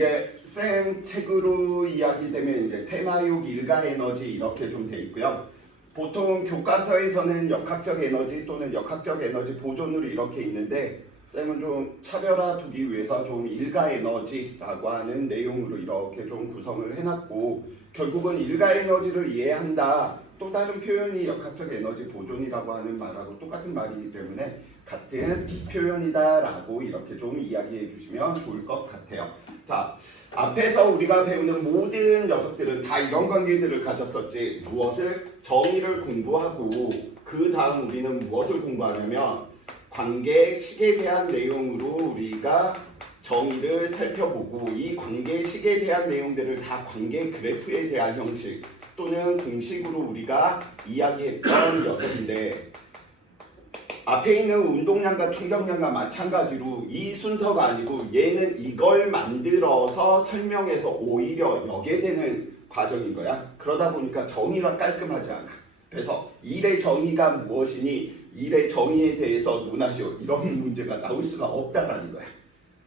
이제 쌤 책으로 이야기되면 이제 테마육 일가 에너지 이렇게 좀 돼 있고요. 보통 교과서에서는 역학적 에너지 또는 역학적 에너지 보존으로 이렇게 있는데 쌤은 좀 차별화 두기 위해서 좀 일가 에너지라고 하는 내용으로 이렇게 좀 구성을 해놨고, 결국은 일가 에너지를 이해한다. 또 다른 표현이 역학적 에너지 보존이라고 하는 말하고 똑같은 말이기 때문에 같은 표현이다라고 이렇게 좀 이야기해 주시면 좋을 것 같아요. 자, 앞에서 우리가 배우는 모든 녀석들은 다 이런 관계들을 가졌었지. 무엇을? 정의를 공부하고 그 다음 우리는 무엇을 공부하냐면 관계식에 대한 내용으로 우리가 정의를 살펴보고, 이 관계식에 대한 내용들을 다 관계 그래프에 대한 형식 또는 공식으로 우리가 이야기했던 녀석인데, 앞에 있는 운동량과 충격량과 마찬가지로 이 순서가 아니고 얘는 이걸 만들어서 설명해서 오히려 여게 되는 과정인 거야. 그러다 보니까 정의가 깔끔하지 않아. 그래서 일의 정의가 무엇이니 일의 정의에 대해서 논하시오, 이런 문제가 나올 수가 없다라는 거야.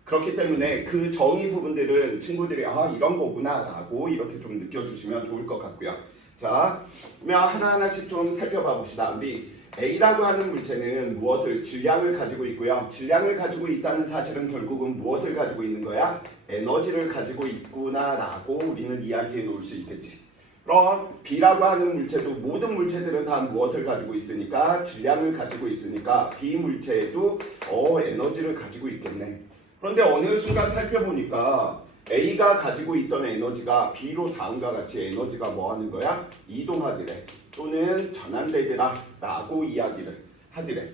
그렇기 때문에 그 정의 부분들은 친구들이 이런 거구나 라고 이렇게 좀 느껴주시면 좋을 것 같고요. 자, 그러면 하나하나씩 좀 살펴봐 봅시다. 우리 A라고 하는 물체는 무엇을? 질량을 가지고 있고요. 질량을 가지고 있다는 사실은 결국은 무엇을 가지고 있는 거야? 에너지를 가지고 있구나 라고 우리는 이야기해 놓을 수 있겠지. 그럼 B라고 하는 물체도 모든 물체들은 다 무엇을 가지고 있으니까? 질량을 가지고 있으니까 B 물체에도 에너지를 가지고 있겠네. 그런데 어느 순간 살펴보니까 A가 가지고 있던 에너지가 B로 다음과 같이 에너지가 뭐 하는 거야? 이동하더래. 또는 전환되더라 라고 이야기를 하더래.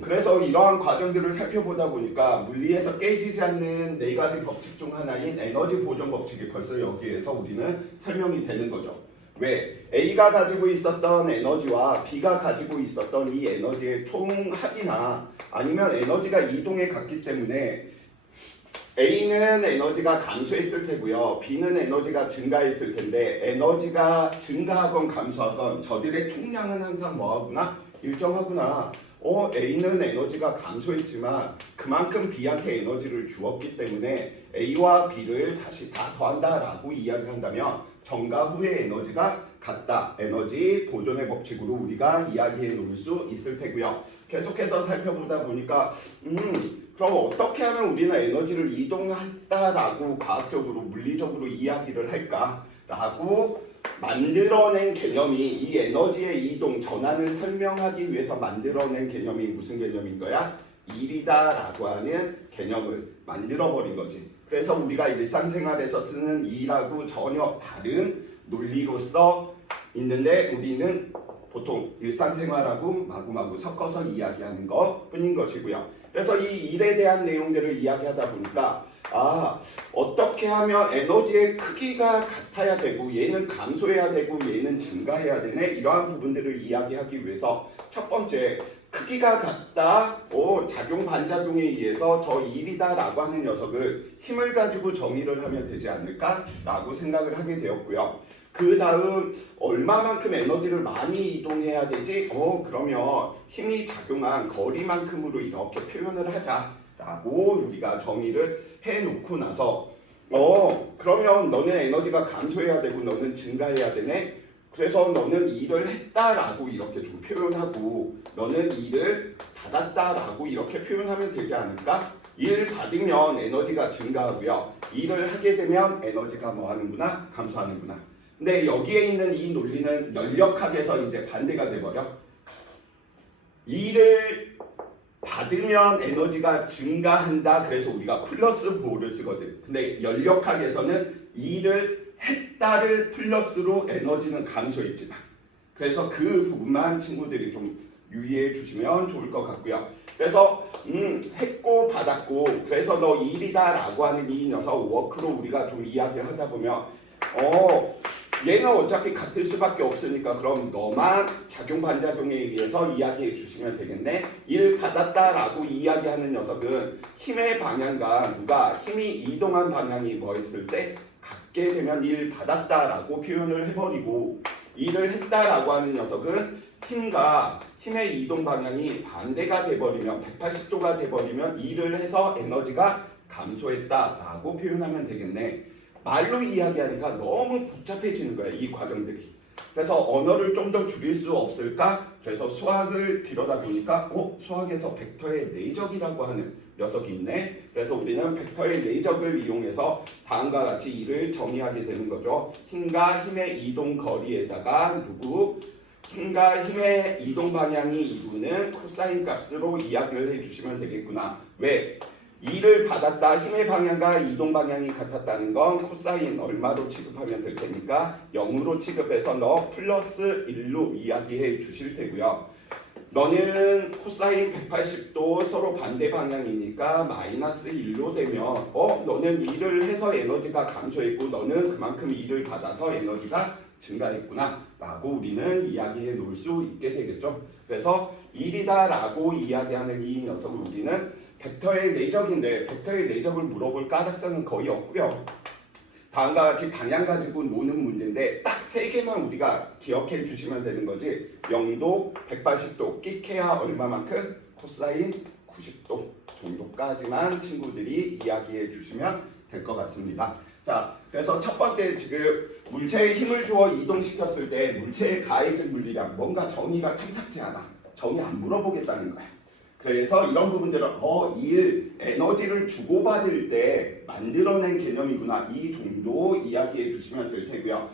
그래서 이러한 과정들을 살펴보다 보니까 물리에서 깨지지 않는 네 가지 법칙 중 하나인 에너지 보존 법칙이 벌써 여기에서 우리는 설명이 되는 거죠. 왜? A가 가지고 있었던 에너지와 B가 가지고 있었던 이 에너지의 총합이나 아니면 에너지가 이동해 갔기 때문에 A는 에너지가 감소했을 테고요. B는 에너지가 증가했을 텐데, 에너지가 증가하건 감소하건 저들의 총량은 항상 뭐하구나? 일정하구나. A는 에너지가 감소했지만 그만큼 B한테 에너지를 주었기 때문에 A와 B를 다시 다 더한다라고 이야기를 한다면 전과 후의 에너지가 같다. 에너지 보존의 법칙으로 우리가 이야기해 놓을 수 있을 테고요. 계속해서 살펴보다 보니까 그럼 어떻게 하면 우리는 에너지를 이동했다라고 과학적으로 물리적으로 이야기를 할까라고 만들어낸 개념이, 이 에너지의 이동 전환을 설명하기 위해서 만들어낸 개념이 무슨 개념인 거야? 일이다라고 하는 개념을 만들어버린 거지. 그래서 우리가 일상생활에서 쓰는 일하고 전혀 다른 논리로서 있는데 우리는 보통 일상생활하고 마구마구 섞어서 이야기하는 것 뿐인 것이고요. 그래서 이 일에 대한 내용들을 이야기하다 보니까 어떻게 하면 에너지의 크기가 같아야 되고 얘는 감소해야 되고 얘는 증가해야 되네, 이러한 부분들을 이야기하기 위해서 첫 번째, 크기가 같다, 작용 반작용에 의해서 저 일이다 라고 하는 녀석을 힘을 가지고 정의를 하면 되지 않을까 라고 생각을 하게 되었고요. 그 다음 얼마만큼 에너지를 많이 이동해야 되지? 그러면 힘이 작용한 거리만큼으로 이렇게 표현을 하자라고 우리가 정의를 해놓고 나서 그러면 너는 에너지가 감소해야 되고 너는 증가해야 되네? 그래서 너는 일을 했다라고 이렇게 좀 표현하고 너는 일을 받았다라고 이렇게 표현하면 되지 않을까? 일 받으면 에너지가 증가하고요. 일을 하게 되면 에너지가 뭐 하는구나? 감소하는구나. 근데 여기에 있는 이 논리는 연력학에서 이제 반대가 돼버려. 일을 받으면 에너지가 증가한다. 그래서 우리가 플러스 보호를 쓰거든. 근데 연력학에서는 일을 했다를 플러스로 에너지는 감소했지만. 그래서 그 부분만 친구들이 좀 유의해 주시면 좋을 것 같고요. 그래서 했고 받았고, 그래서 너 일이다 라고 하는 이 녀석 워크로 우리가 좀 이야기를 하다 보면 얘는 어차피 같을 수밖에 없으니까 그럼 너만 작용 반작용에 의해서 이야기해 주시면 되겠네. 일 받았다라고 이야기하는 녀석은 힘의 방향과 누가 힘이 이동한 방향이 뭐였을 때 같게 되면 일 받았다라고 표현을 해버리고, 일을 했다라고 하는 녀석은 힘과 힘의 이동 방향이 반대가 돼버리면 180도가 돼버리면 일을 해서 에너지가 감소했다라고 표현하면 되겠네. 말로 이야기하니까 너무 복잡해지는 거야, 이 과정들이. 그래서 언어를 좀 더 줄일 수 없을까? 그래서 수학을 들여다보니까 수학에서 벡터의 내적이라고 하는 녀석이 있네. 그래서 우리는 벡터의 내적을 이용해서 다음과 같이 이를 정의하게 되는 거죠. 힘과 힘의 이동 거리에다가 힘과 힘의 이동 방향이 이루는 코사인 값으로 이야기를 해주시면 되겠구나. 왜? 2를 받았다. 힘의 방향과 이동 방향이 같았다는 건 코사인 얼마로 취급하면 될 테니까 0으로 취급해서 너 플러스 1로 이야기해 주실 테고요. 너는 코사인 180도 서로 반대 방향이니까 마이너스 1로 되면 너는 2를 해서 에너지가 감소했고 너는 그만큼 2를 받아서 에너지가 증가했구나 라고 우리는 이야기해 놓을 수 있게 되겠죠. 그래서 1이다 라고 이야기하는 이 녀석을 우리는 벡터의 내적인데 벡터의 내적을 물어볼 까닭성은 거의 없고요. 다음과 같이 방향 가지고 노는 문제인데 딱 3개만 우리가 기억해 주시면 되는 거지. 0도, 180도, 끼케야 얼마만큼? 코사인 90도 정도까지만 친구들이 이야기해 주시면 될 것 같습니다. 자, 그래서 첫 번째 지금 물체에 힘을 주어 이동시켰을 때 물체에 가해질 물리량 뭔가 정의가 탐탁지 않아. 정의 안 물어보겠다는 거야. 그래서 이런 부분들은 에너지를 주고받을 때 만들어낸 개념이구나. 이 정도 이야기해 주시면 될 테고요.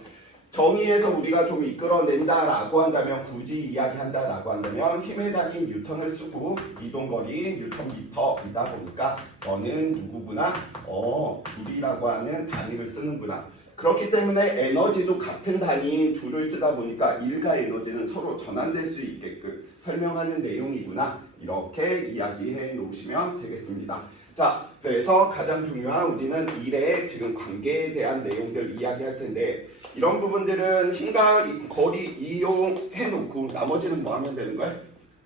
정의에서 우리가 좀 이끌어낸다라고 한다면 굳이 이야기한다라고 한다면 힘의 단위 뉴턴을 쓰고 이동거리 뉴턴미터이다 보니까 너는 누구구나? 줄이라고 하는 단위를 쓰는구나. 그렇기 때문에 에너지도 같은 단위인 줄을 쓰다 보니까 일과 에너지는 서로 전환될 수 있게끔 설명하는 내용이구나. 이렇게 이야기해 놓으시면 되겠습니다. 자, 그래서 가장 중요한 우리는 일의 지금 관계에 대한 내용들 이야기할 텐데 이런 부분들은 힘과 거리 이용해 놓고 나머지는 뭐 하면 되는 거야?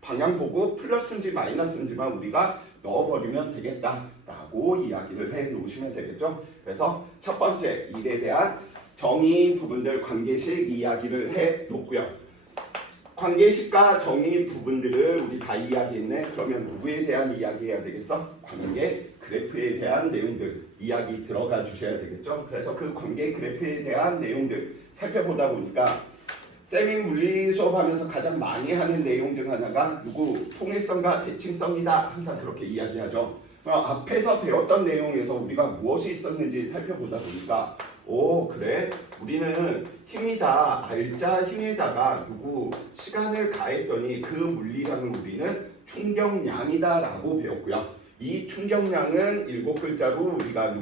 방향 보고 플러스인지 마이너스인지만 우리가 넣어버리면 되겠다라고 이야기를 해 놓으시면 되겠죠. 그래서 첫 번째 일에 대한 정의 부분들 관계식 이야기를 해 놓고요. 관계식과 정의 부분들을 우리 다 이야기했네. 그러면 누구에 대한 이야기 해야 되겠어? 관계 그래프에 대한 내용들 이야기 들어가 주셔야 되겠죠. 그래서 그 관계 그래프에 대한 내용들 살펴보다 보니까 쌤이 물리 수업하면서 가장 많이 하는 내용 중 하나가 통일성과 대칭성이다. 항상 그렇게 이야기하죠. 앞에서 배웠던 내용에서 우리가 무엇이 있었는지 살펴보다 보니까 그래? 우리는 힘이다. 알자 힘에다가 시간을 가했더니 그 물리량을 우리는 충격량이다 라고 배웠고요. 이 충격량은 7글자로 우리가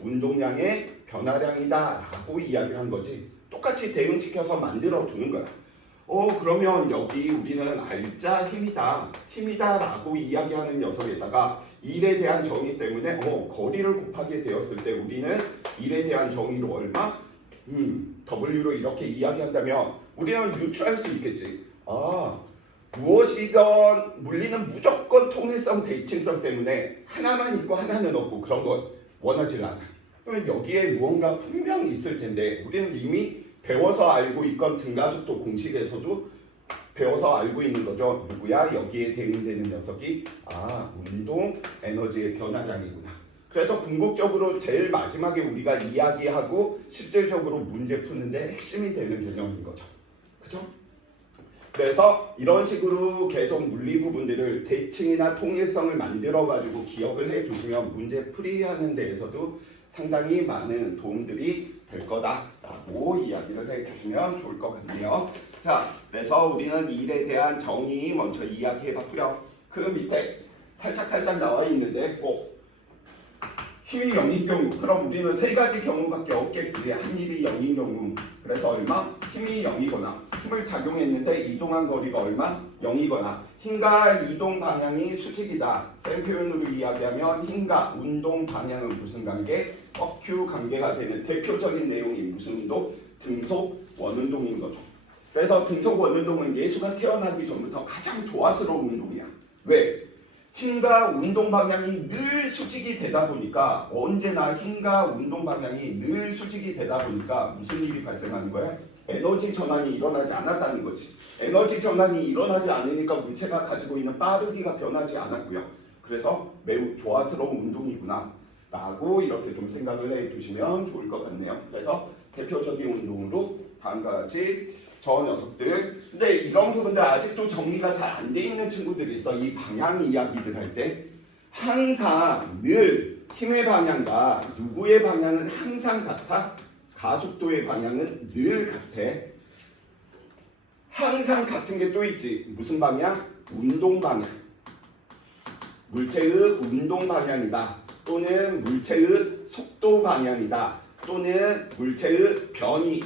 운동량의 변화량이다 라고 이야기를 한 거지. 똑같이 대응시켜서 만들어 두는 거야. 그러면 여기 우리는 알자 힘이다 라고 이야기하는 녀석에다가 일에 대한 정의 때문에 거리를 곱하게 되었을 때 우리는 일에 대한 정의로 얼마? W로 이렇게 이야기한다면 우리는 유추할 수 있겠지. 무엇이건 물리는 무조건 통일성, 대칭성 때문에 하나만 있고 하나는 없고 그런 건 원하지 않아. 그러면 여기에 무언가 분명히 있을 텐데 우리는 이미 배워서 알고 있건 등가속도 공식에서도 배워서 알고 있는 거죠. 누구야? 여기에 대응되는 녀석이 운동 에너지의 변화량이구나. 그래서 궁극적으로 제일 마지막에 우리가 이야기하고 실질적으로 문제 푸는데 핵심이 되는 개념인 거죠. 그죠? 그래서 이런 식으로 계속 물리 부분들을 대칭이나 통일성을 만들어 가지고 기억을 해 두시면 문제 풀이하는 데에서도 상당히 많은 도움들이 될 거다라고 이야기를 해 주시면 좋을 것 같네요. 자, 그래서 우리는 일에 대한 정의 먼저 이야기해 봤고요. 그 밑에 살짝 나와 있는데 힘이 0인 경우, 그럼 우리는 3가지 경우밖에 없겠지. 한 일이 0인 경우. 그래서 얼마? 힘이 0이거나 힘을 작용했는데 이동한 거리가 얼마? 0이거나 힘과 이동 방향이 수직이다. 쌤 표현으로 이야기하면 힘과 운동 방향은 무슨 관계? q 관계가 되는 대표적인 내용이 무슨 운동? 등속 원운동인 거죠. 그래서 등속 원운동은 예수가 태어나기 전부터 가장 조화스러운 운동이야. 왜? 힘과 운동 방향이 늘 수직이 되다 보니까 언제나 힘과 운동 방향이 늘 수직이 되다 보니까 무슨 일이 발생하는 거야? 에너지 전환이 일어나지 않았다는 거지. 에너지 전환이 일어나지 않으니까 물체가 가지고 있는 빠르기가 변하지 않았고요. 그래서 매우 조화스러운 운동이구나. 라고 이렇게 좀 생각을 해두시면 좋을 것 같네요. 그래서 대표적인 운동으로 다음과 같이 저 녀석들, 근데 이런 부분들 아직도 정리가 잘 안 돼 있는 친구들이 있어. 이 방향 이야기를 할 때 항상 늘 힘의 방향과 누구의 방향은 항상 같아? 가속도의 방향은 늘 같아. 항상 같은 게 또 있지. 무슨 방향? 운동 방향. 물체의 운동 방향이다. 또는 물체의 속도 방향이다. 또는 물체의 변이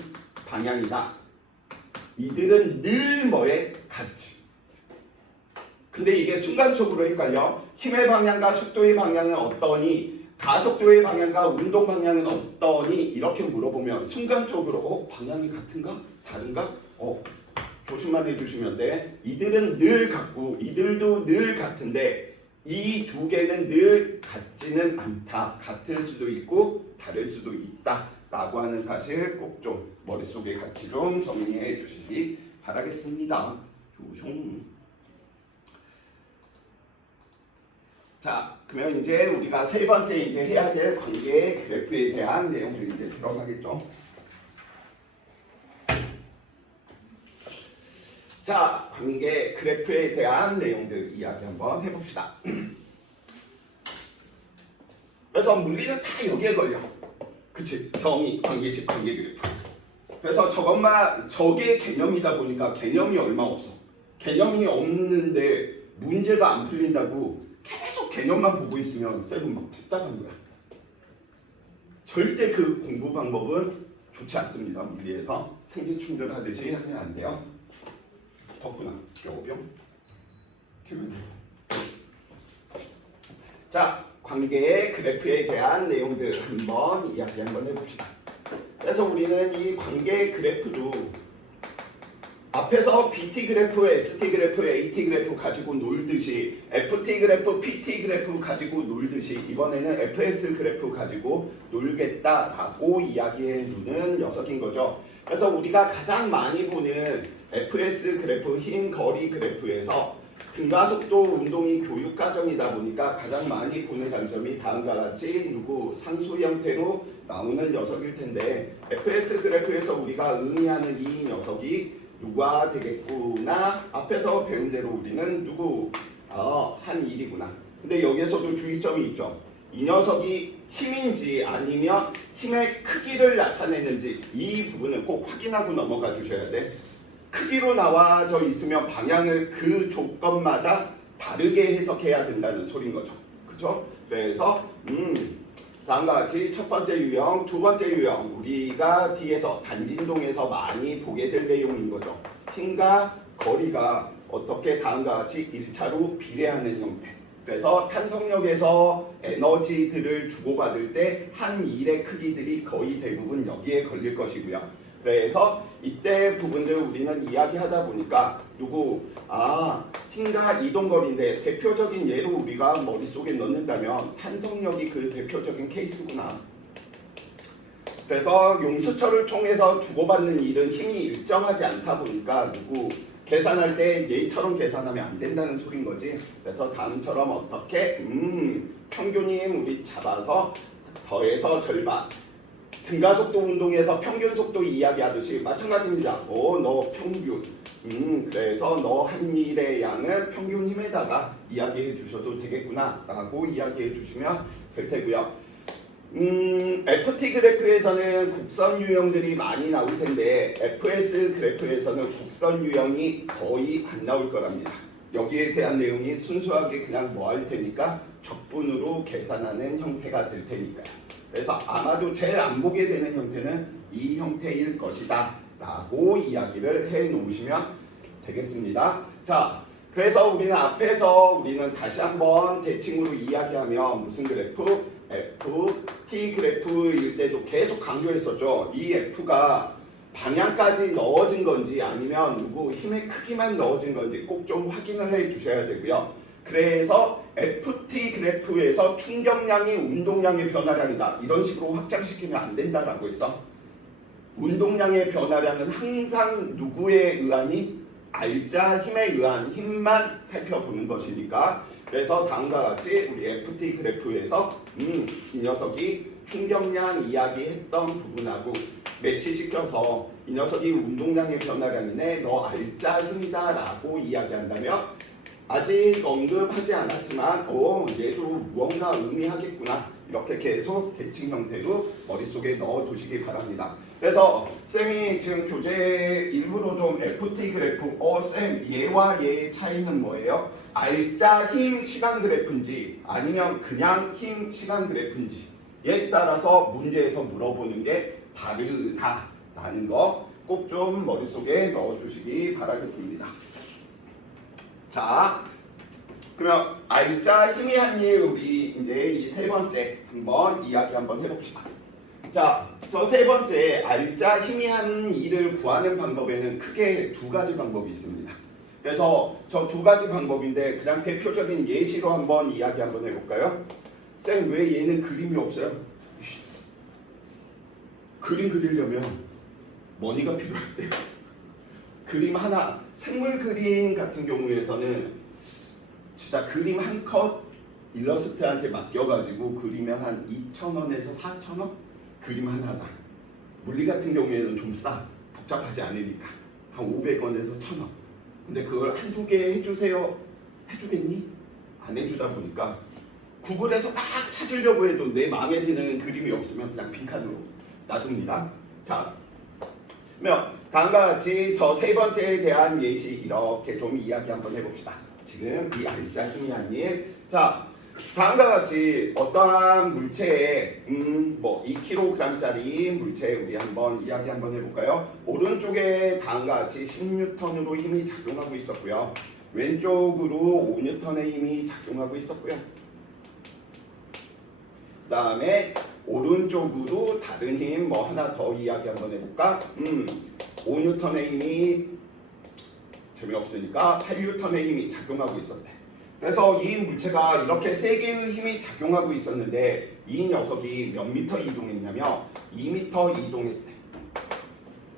방향이다. 이들은 늘 뭐에 같지. 근데 이게 순간적으로 헷갈려. 힘의 방향과 속도의 방향은 어떠니? 가속도의 방향과 운동 방향은 어떠니? 이렇게 물어보면 순간적으로 방향이 같은가? 다른가? 조심만 해주시면 돼. 이들은 늘 같고 이들도 늘 같은데 이 두 개는 늘 같지는 않다. 같을 수도 있고 다를 수도 있다. 라고 하는 사실 꼭 좀 머릿속에 같이 좀 정리해 주시기 바라겠습니다. 조종. 자, 그러면 이제 우리가 세 번째 이제 해야 될 관계 그래프에 대한 내용들이 이제 들어가겠죠. 자, 관계 그래프에 대한 내용들 이야기 한번 해봅시다. 그래서 물리는 다 여기에 걸려. 그치? 정의, 관계식, 관계 그래프. 그래서 저게 개념이다 보니까 개념이 얼마 없어. 개념이 없는데 문제가 안 풀린다고 계속 개념만 보고 있으면 쌤은 막 답답한 거야. 절대 그 공부 방법은 좋지 않습니다. 물리에서 생지충돌하듯이 하면 안 돼요. 덥구나. 여병 켜면 돼. 자, 관계의 그래프에 대한 내용들 한번 이야기 한번 해봅시다. 그래서 우리는 이 관계 그래프도 앞에서 BT 그래프, ST 그래프, AT 그래프 가지고 놀듯이 FT 그래프, PT 그래프 가지고 놀듯이 이번에는 FS 그래프 가지고 놀겠다라고 이야기해 두는 녀석인 거죠. 그래서 우리가 가장 많이 보는 FS 그래프, 흰 거리 그래프에서 등가속도 운동이 교육 과정이다 보니까 가장 많이 보는 관점이 다음과 같이 산소 형태로 나오는 녀석일 텐데 FS 그래프에서 우리가 의미하는 이 녀석이 누가 되겠구나. 앞에서 배운 대로 우리는 한 일이구나. 근데 여기에서도 주의점이 있죠. 이 녀석이 힘인지 아니면 힘의 크기를 나타내는지 이 부분은 꼭 확인하고 넘어가 주셔야 돼. 크기로 나와져 있으면 방향을 그 조건마다 다르게 해석해야 된다는 소린 거죠. 그쵸? 그래서 다음과 같이 첫 번째 유형, 두 번째 유형 우리가 뒤에서 단진동에서 많이 보게 될 내용인 거죠. 힘과 거리가 어떻게 다음과 같이 1차로 비례하는 형태. 그래서 탄성력에서 에너지들을 주고받을 때 한 일의 크기들이 거의 대부분 여기에 걸릴 것이고요. 그래서 이때 부분들 우리는 이야기하다 보니까 힘과 이동거리인데 대표적인 예로 우리가 머릿속에 넣는다면 탄성력이 그 대표적인 케이스구나. 그래서 용수철을 통해서 주고받는 일은 힘이 일정하지 않다 보니까 계산할 때 얘처럼 계산하면 안 된다는 소린 거지. 그래서 다음처럼 어떻게 평균임 우리 잡아서 더해서 절반. 등가속도 운동에서 평균 속도 이야기하듯이 마찬가지입니다. 너 평균. 그래서 너 한 일의 양은 평균 힘에다가 이야기해 주셔도 되겠구나 라고 이야기해 주시면 될 테고요. FT 그래프에서는 곡선 유형들이 많이 나올 텐데 FS 그래프에서는 곡선 유형이 거의 안 나올 거랍니다. 여기에 대한 내용이 순수하게 그냥 뭐 할 테니까 적분으로 계산하는 형태가 될 테니까요. 그래서 아마도 제일 안 보게 되는 형태는 이 형태일 것이다 라고 이야기를 해 놓으시면 되겠습니다. 자, 그래서 우리는 다시 한번 대칭으로 이야기하면 무슨 그래프? FT 그래프일 때도 계속 강조했었죠. 이 F가 방향까지 넣어진 건지 아니면 힘의 크기만 넣어진 건지 꼭 좀 확인을 해 주셔야 되고요. 그래서 FT 그래프에서 충격량이 운동량의 변화량이다. 이런 식으로 확장시키면 안 된다라고 했어. 운동량의 변화량은 항상 누구에 의하니? 알짜 힘에 의한 힘만 살펴보는 것이니까 그래서 다음과 같이 우리 FT 그래프에서 이 녀석이 충격량 이야기했던 부분하고 매치시켜서 이 녀석이 운동량의 변화량이네 너 알짜 힘이다 라고 이야기한다면 아직 언급하지 않았지만 얘도 무언가 의미하겠구나 이렇게 계속 대칭 형태로 머릿속에 넣어두시기 바랍니다. 그래서 쌤이 지금 교재 일부러 좀 FT 그래프 쌤 얘와 얘의 차이는 뭐예요? 알짜 힘 시간 그래프인지 아니면 그냥 힘 시간 그래프인지에 따라서 문제에서 물어보는 게 다르다라는 거 꼭 좀 머릿속에 넣어주시기 바라겠습니다. 자, 그러면 알짜 힘이 한 일 우리 이제 이 세 번째 한번 이야기 한번 해봅시다. 자, 저 세 번째 알짜 힘이 한 일을 구하는 방법에는 크게 두 가지 방법이 있습니다. 그래서 저 두 가지 방법인데 그냥 대표적인 예시로 한번 이야기 한번 해볼까요? 쌤, 왜 얘는 그림이 없어요? 그림 그리려면 머니가 필요한데요. 그림 하나, 생물 그림 같은 경우에서는 진짜 그림 한 컷 일러스트한테 맡겨가지고 그리면 한 2,000원에서 4,000원? 그림 하나다. 물리 같은 경우에는 좀 싸. 복잡하지 않으니까. 한 500원에서 1,000원. 근데 그걸 한두 개 해주세요. 해주겠니? 안 해주다 보니까 구글에서 막 찾으려고 해도 내 마음에 드는 그림이 없으면 그냥 빈칸으로 놔둡니다. 자, 그러면 다음과 같이 저 세 번째에 대한 예시 이렇게 좀 이야기 한번 해봅시다. 지금 이 알짜 힘이 아닌 자 다음과 같이 어떠한 물체에 뭐 2kg짜리 물체 우리 한번 이야기 한번 해볼까요? 오른쪽에 다음과 같이 10N으로 힘이 작용하고 있었고요. 왼쪽으로 5N의 힘이 작용하고 있었고요. 그 다음에 오른쪽으로 다른 힘 뭐 하나 더 이야기 한번 해볼까? 5N의 힘이 재미없으니까 8N의 힘이 작용하고 있었대. 그래서 이 물체가 이렇게 세 개의 힘이 작용하고 있었는데 이 녀석이 몇 미터 이동했냐면 2미터 이동했대.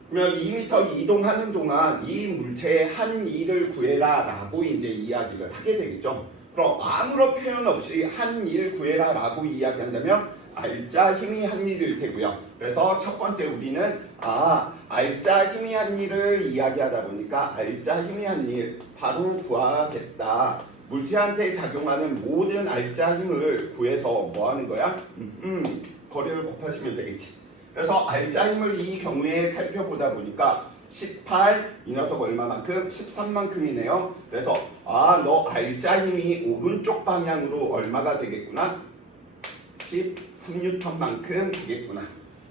그러면 2미터 이동하는 동안 이 물체의 한 일을 구해라 라고 이제 이야기를 하게 되겠죠. 그럼 아무런 표현 없이 한 일 구해라 라고 이야기한다면 알짜 힘이 한 일일 테고요. 그래서 첫 번째 우리는 알짜 힘이 한 일을 이야기하다 보니까 알짜 힘이 한 일 바로 구하겠다. 물체한테 작용하는 모든 알짜 힘을 구해서 뭐 하는 거야? 거리를 곱하시면 되겠지. 그래서 알짜 힘을 이 경우에 살펴보다 보니까 18, 이 녀석 얼마만큼? 13만큼이네요. 그래서 너 알짜 힘이 오른쪽 방향으로 얼마가 되겠구나? 13N만큼 되겠구나.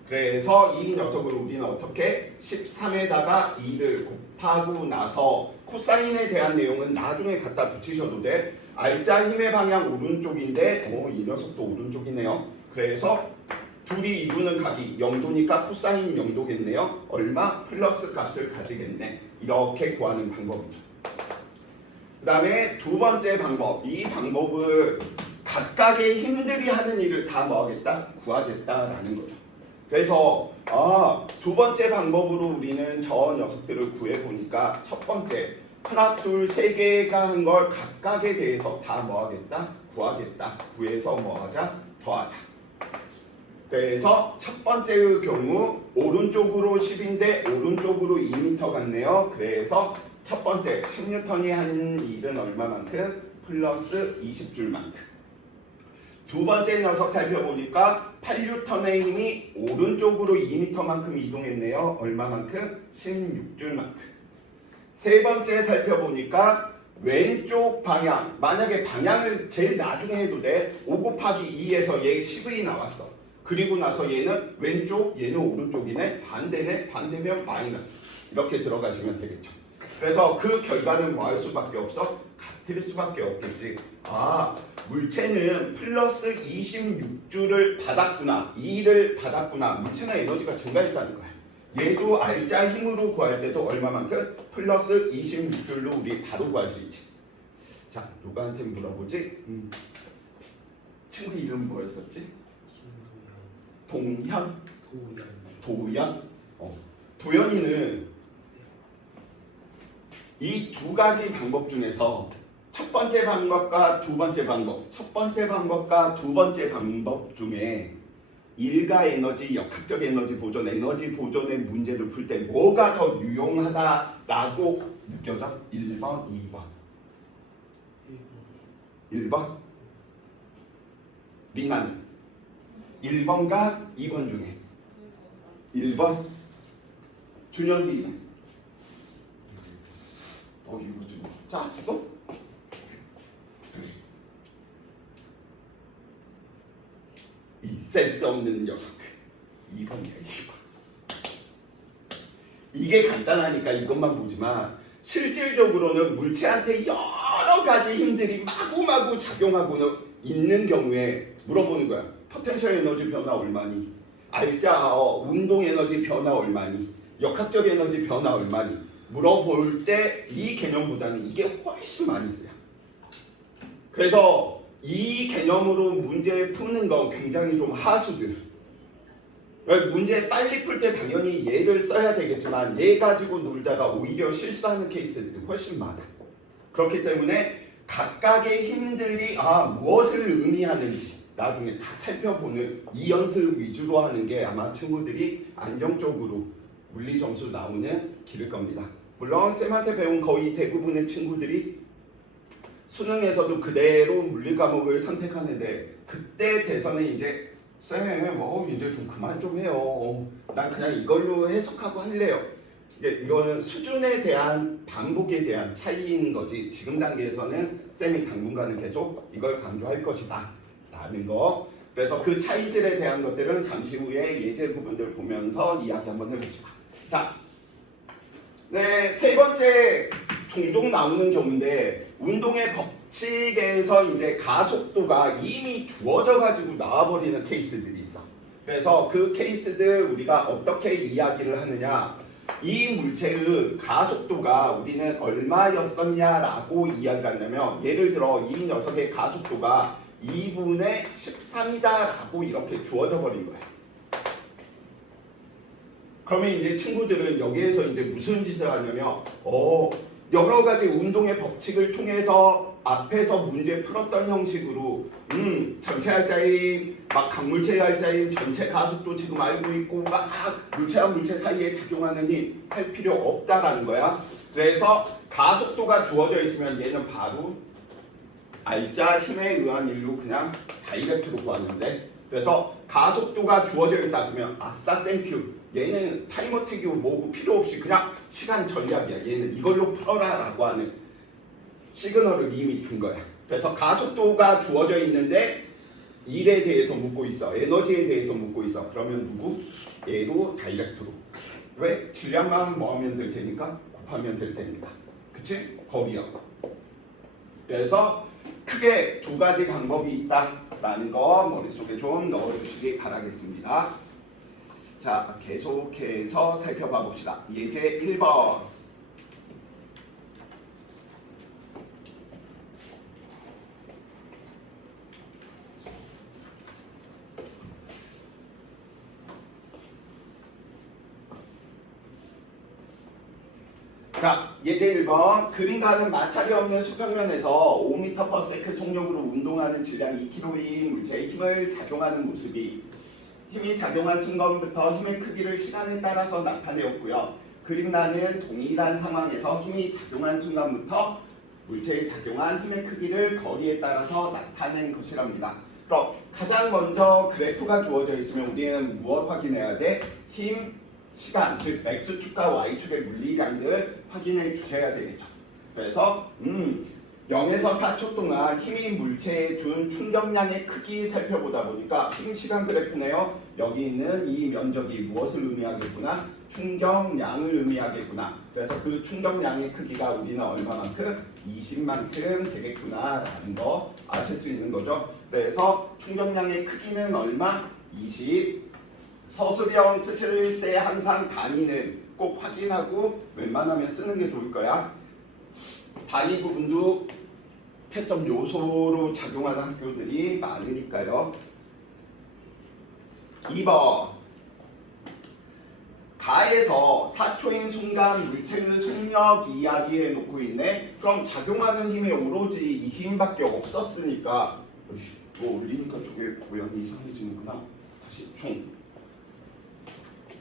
그래서 이 녀석을 우리는 어떻게 13에다가 2를 곱하고 나서 코사인에 대한 내용은 나중에 갖다 붙이셔도 돼. 알짜 힘의 방향 오른쪽인데 이 녀석도 오른쪽이네요. 그래서 둘이 이루는 각이 0도니까 코사인 0도겠네요. 얼마? 플러스 값을 가지겠네. 이렇게 구하는 방법이죠. 그 다음에 두 번째 방법. 이 방법은 각각의 힘들이 하는 일을 다 뭐하겠다? 구하겠다라는 거죠. 그래서 두 번째 방법으로 우리는 저 녀석들을 구해보니까 첫 번째 하나, 둘, 세 개가 한 걸 각각에 대해서 다 뭐하겠다? 구하겠다. 구해서 뭐하자? 더하자. 그래서 첫 번째의 경우 오른쪽으로 10인데 오른쪽으로 2m 같네요. 그래서 첫 번째 10N이 한 일은 얼마만큼? 플러스 20줄만큼. 두 번째 녀석 살펴보니까 8N의 힘이 오른쪽으로 2m만큼 이동했네요. 얼마만큼? 16줄만큼. 세 번째 살펴보니까 왼쪽 방향, 만약에 방향을 제일 나중에 해도 돼. 5 곱하기 2에서 얘 10이 나왔어. 그리고 나서 얘는 왼쪽, 얘는 오른쪽이네. 반대네. 반대면 마이너스. 이렇게 들어가시면 되겠죠. 그래서 그 결과는 뭐 할 수밖에 없어? 같을 수밖에 없겠지. 물체는 플러스 26줄을 받았구나. 2를 받았구나. 물체나 에너지가 증가했다는 거야. 얘도 알짜 힘으로 구할 때도 얼마만큼? 플러스 26줄로 우리 바로 구할 수 있지. 자, 누구한테 물어보지? 친구 이름 뭐였었지? 동현? 도연? 도연이는 이 두 가지 방법 중에서 첫 번째 방법과 두 번째 방법, 첫 번째 방법과 두 번째 방법 중에 일가 에너지, 역학적 에너지 보존의 문제를 풀 때 뭐가 더 유용하다라고 느껴져? 1번, 2번. 1번? 리나는 1번과 2번 중에 1번? 준혁이는? 이거 좀 짰어? 이 센스 없는 녀석들. 2번이야, 2번. 이게 간단하니까 이것만 보지만 실질적으로는 물체한테 여러 가지 힘들이 마구마구 작용하고 있는 경우에 물어보는 거야. 포텐셜 에너지 변화 얼마니? 운동 에너지 변화 얼마니? 역학적 에너지 변화 얼마니? 물어볼 때 이 개념보다는 이게 훨씬 많이 써요. 그래서 이 개념으로 문제 푸는 건 굉장히 좀 하수들. 문제 빨리 풀 때 당연히 얘를 써야 되겠지만 얘 가지고 놀다가 오히려 실수하는 케이스들이 훨씬 많아. 그렇기 때문에 각각의 힘들이 무엇을 의미하는지 나중에 다 살펴보는 이 연습 위주로 하는 게 아마 친구들이 안정적으로 물리 점수 나오는 길일 겁니다. 물론 쌤한테 배운 거의 대부분의 친구들이 수능에서도 그대로 물리 과목을 선택하는데 그때 돼서는 이제 쌤, 이제 좀 그만 좀 해요. 난 그냥 이걸로 해석하고 할래요. 이건 수준에 대한 반복에 대한 차이인 거지. 지금 단계에서는 쌤이 당분간은 계속 이걸 강조할 것이다 라는 거. 그래서 그 차이들에 대한 것들은 잠시 후에 예제 부분들 보면서 이야기 한번 해봅시다. 자, 네, 세 번째 종종 나오는 경우인데 운동의 법칙에서 이제 가속도가 이미 주어져 가지고 나와버리는 케이스들이 있어. 그래서 그 케이스들 우리가 어떻게 이야기를 하느냐, 이 물체의 가속도가 우리는 얼마였었냐라고 이야기를 하냐면, 예를 들어 이 녀석의 가속도가 2분의 13이다라고 이렇게 주어져 버린 거야. 그러면 이제 친구들은 여기에서 이제 무슨 짓을 하냐면 여러 가지 운동의 법칙을 통해서 앞에서 문제 풀었던 형식으로 전체 할자임, 막 강물체의 할자임, 전체 가속도 지금 알고 있고 막 물체와 물체 사이에 작용하는 힘 할 필요 없다라는 거야. 그래서 가속도가 주어져 있으면 얘는 바로 알자 힘에 의한 일로 그냥 다이렉트로 구하는데, 그래서 가속도가 주어져 있다 그러면 아싸 땡큐, 얘는 타이머 태기 뭐고 필요 없이 그냥 시간 전략이야, 얘는 이걸로 풀어라 라고 하는 시그널을 이미 준 거야. 그래서 가속도가 주어져 있는데 일에 대해서 묻고 있어, 에너지에 대해서 묻고 있어. 그러면 누구? 얘로 다이렉트로. 왜? 질량만 뭐 하면 될 테니까, 곱하면 될 테니까, 그치? 거리하고. 그래서 크게 두 가지 방법이 있다라는 거 머릿속에 좀 넣어주시기 바라겠습니다. 자, 계속해서 살펴봐 봅시다. 예제 1번. 자, 예제 1번. 그림과는 마찰이 없는 수평면에서 5m/s 속력으로 운동하는 질량 2kg인 물체의 힘을 작용하는 모습이, 힘이 작용한 순간부터 힘의 크기를 시간에 따라서 나타내었고요. 그림란은 동일한 상황에서 힘이 작용한 순간부터 물체에 작용한 힘의 크기를 거리에 따라서 나타낸 것이랍니다. 그럼 가장 먼저 그래프가 주어져 있으면 우리는 무엇 확인해야 돼? 힘, 시간, 즉 X축과 Y축의 물리량들 확인해 주셔야 되겠죠. 그래서 0에서 4초 동안 힘이 물체에 준 충격량의 크기 살펴보다 보니까 힘 시간 그래프네요. 여기 있는 이 면적이 무엇을 의미하겠구나? 충격량을 의미하겠구나. 그래서 그 충격량의 크기가 우리는 얼마만큼? 20만큼 되겠구나 라는 거 아실 수 있는 거죠. 그래서 충격량의 크기는 얼마? 20. 서술형 쓰실 때 항상 단위는 꼭 확인하고 웬만하면 쓰는 게 좋을 거야. 단위 부분도 채점 요소로 작용하는 학교들이 많으니까요. 2번. 가에서 4초인 순간 물체의 속력 이야기해 놓고 있네. 그럼 작용하는 힘이 오로지 이 힘밖에 없었으니까 뭐 올리니까 저게 모양이 이상해지는구나. 다시 총.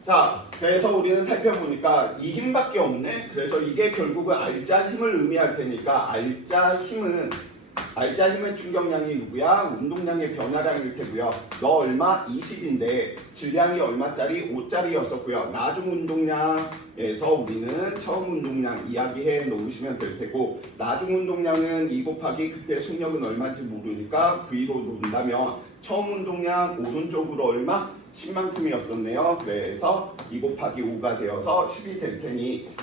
자, 그래서 우리는 살펴보니까 이 힘밖에 없네. 그래서 이게 결국은 알자 힘을 의미할 테니까 알자 힘의 충격량이 누구야? 운동량의 변화량일 테고요. 너 얼마? 20인데 질량이 얼마짜리? 5짜리였었고요. 나중 운동량에서 우리는 처음 운동량 이야기해 놓으시면 될 테고, 나중 운동량은 2 곱하기 그때 속력은 얼마인지 모르니까 V로 놓는다면 처음 운동량 오른쪽으로 얼마? 10만큼이었었네요. 그래서 2 곱하기 5가 되어서 10이 될 테니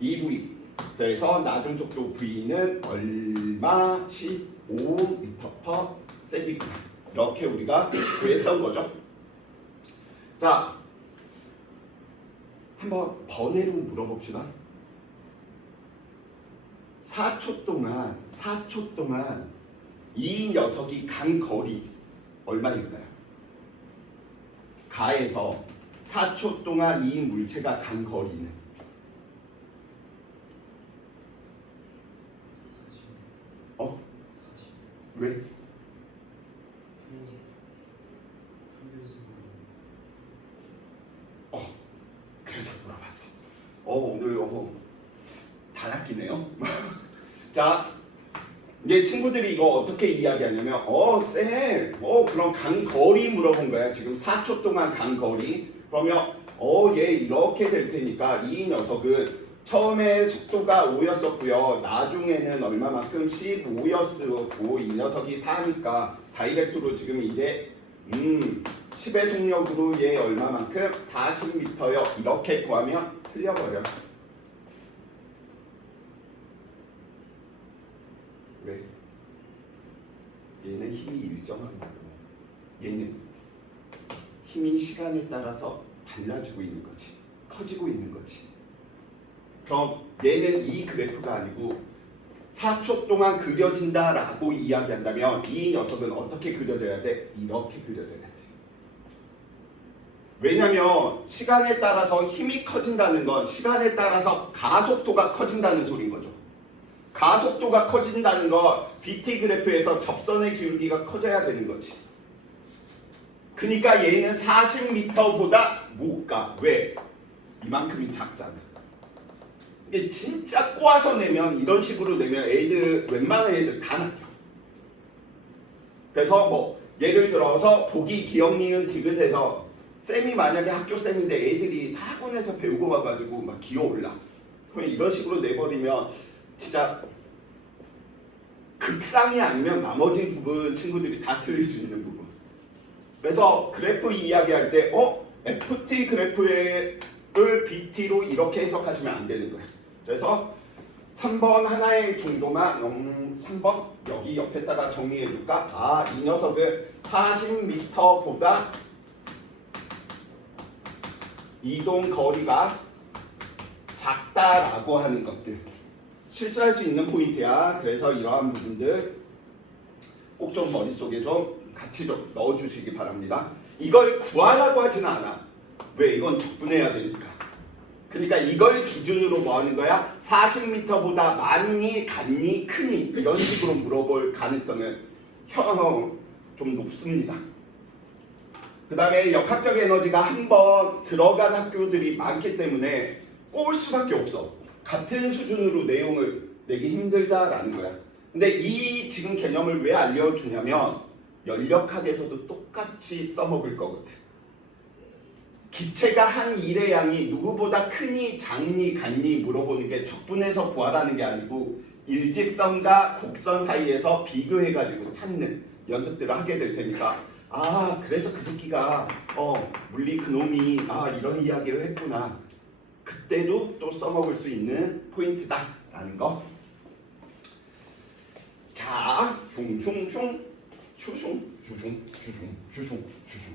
2V. 그래서 나중 속도 V는 얼마 15m/s이구나. 이렇게 우리가 구했던 거죠. 자, 한번 번외로 물어봅시다. 4초 동안 이 녀석이 간 거리 얼마일까요? 가에서 4초 동안 이 물체가 간 거리는 왜? 그래서 물어봤어. 오늘 다 낚이네요. 자, 이제 친구들이 이거 어떻게 이야기하냐면 쌤, 그럼 간 거리 물어본 거야. 지금 4초 동안 간 거리. 그러면 얘 이렇게 될 테니까 이 녀석은 처음에 속도가 5였었고요. 나중에는 얼마만큼? 15였었고 이 녀석이 4니까 다이렉트로 지금 이제 10의 속력으로 얘 얼마만큼? 40m요. 이렇게 구하면 틀려버려. 왜? 얘는 힘이 일정한 거고 얘는 힘이 시간에 따라서 달라지고 있는 거지. 커지고 있는 거지. 그럼 얘는 이 그래프가 아니고 4초 동안 그려진다라고 이야기한다면 이 녀석은 어떻게 그려져야 돼? 이렇게 그려져야 돼. 왜냐면 시간에 따라서 힘이 커진다는 건 시간에 따라서 가속도가 커진다는 소린 거죠. 가속도가 커진다는 건 BT 그래프에서 접선의 기울기가 커져야 되는 거지. 그러니까 얘는 40m보다 못 가. 왜? 이만큼이 작잖아. 이게 진짜 꼬아서 내면 이런 식으로 내면 웬만한 애들 다 낚여. 그래서 뭐 예를 들어서 보기 기억 니은 디귿에서 쌤이 만약에 학교 쌤인데 애들이 다 학원에서 배우고 와가지고 막 기어올라. 그러면 이런 식으로 내버리면 진짜 극상이 아니면 나머지 부분 친구들이 다 틀릴 수 있는 부분. 그래서 그래프 이야기할 때 FT 그래프를 BT로 이렇게 해석하시면 안 되는 거야. 그래서 3번 하나의 정도만 3번 여기 옆에다가 정리해 줄까? 이 녀석은 40m보다 이동 거리가 작다라고 하는 것들. 실수할 수 있는 포인트야. 그래서 이러한 부분들 꼭 좀 머릿속에 좀 같이 좀 넣어주시기 바랍니다. 이걸 구하라고 하지는 않아. 왜? 이건 적분해야 되니까. 그러니까 이걸 기준으로 뭐 하는 거야? 40m보다 많니, 같니, 크니 이런 식으로 물어볼 가능성은 좀 높습니다. 그 다음에 역학적 에너지가 한번 들어간 학교들이 많기 때문에 꼬을 수밖에 없어. 같은 수준으로 내용을 내기 힘들다라는 거야. 근데 이 지금 개념을 왜 알려주냐면 연력학에서도 똑같이 써먹을 거거든. 기체가 한 일의 양이 누구보다 크니 작니 같니 물어보는 게 적분해서 구하라는 게 아니고 일직선과 곡선 사이에서 비교해가지고 찾는 연습들을 하게 될 테니까 그래서 그 새끼가 물리 그놈이 이런 이야기를 했구나. 그때도 또 써먹을 수 있는 포인트다라는 거. 자, 슝슝슝 슈슝 슈슝 슈슝 슈슝 슈슝.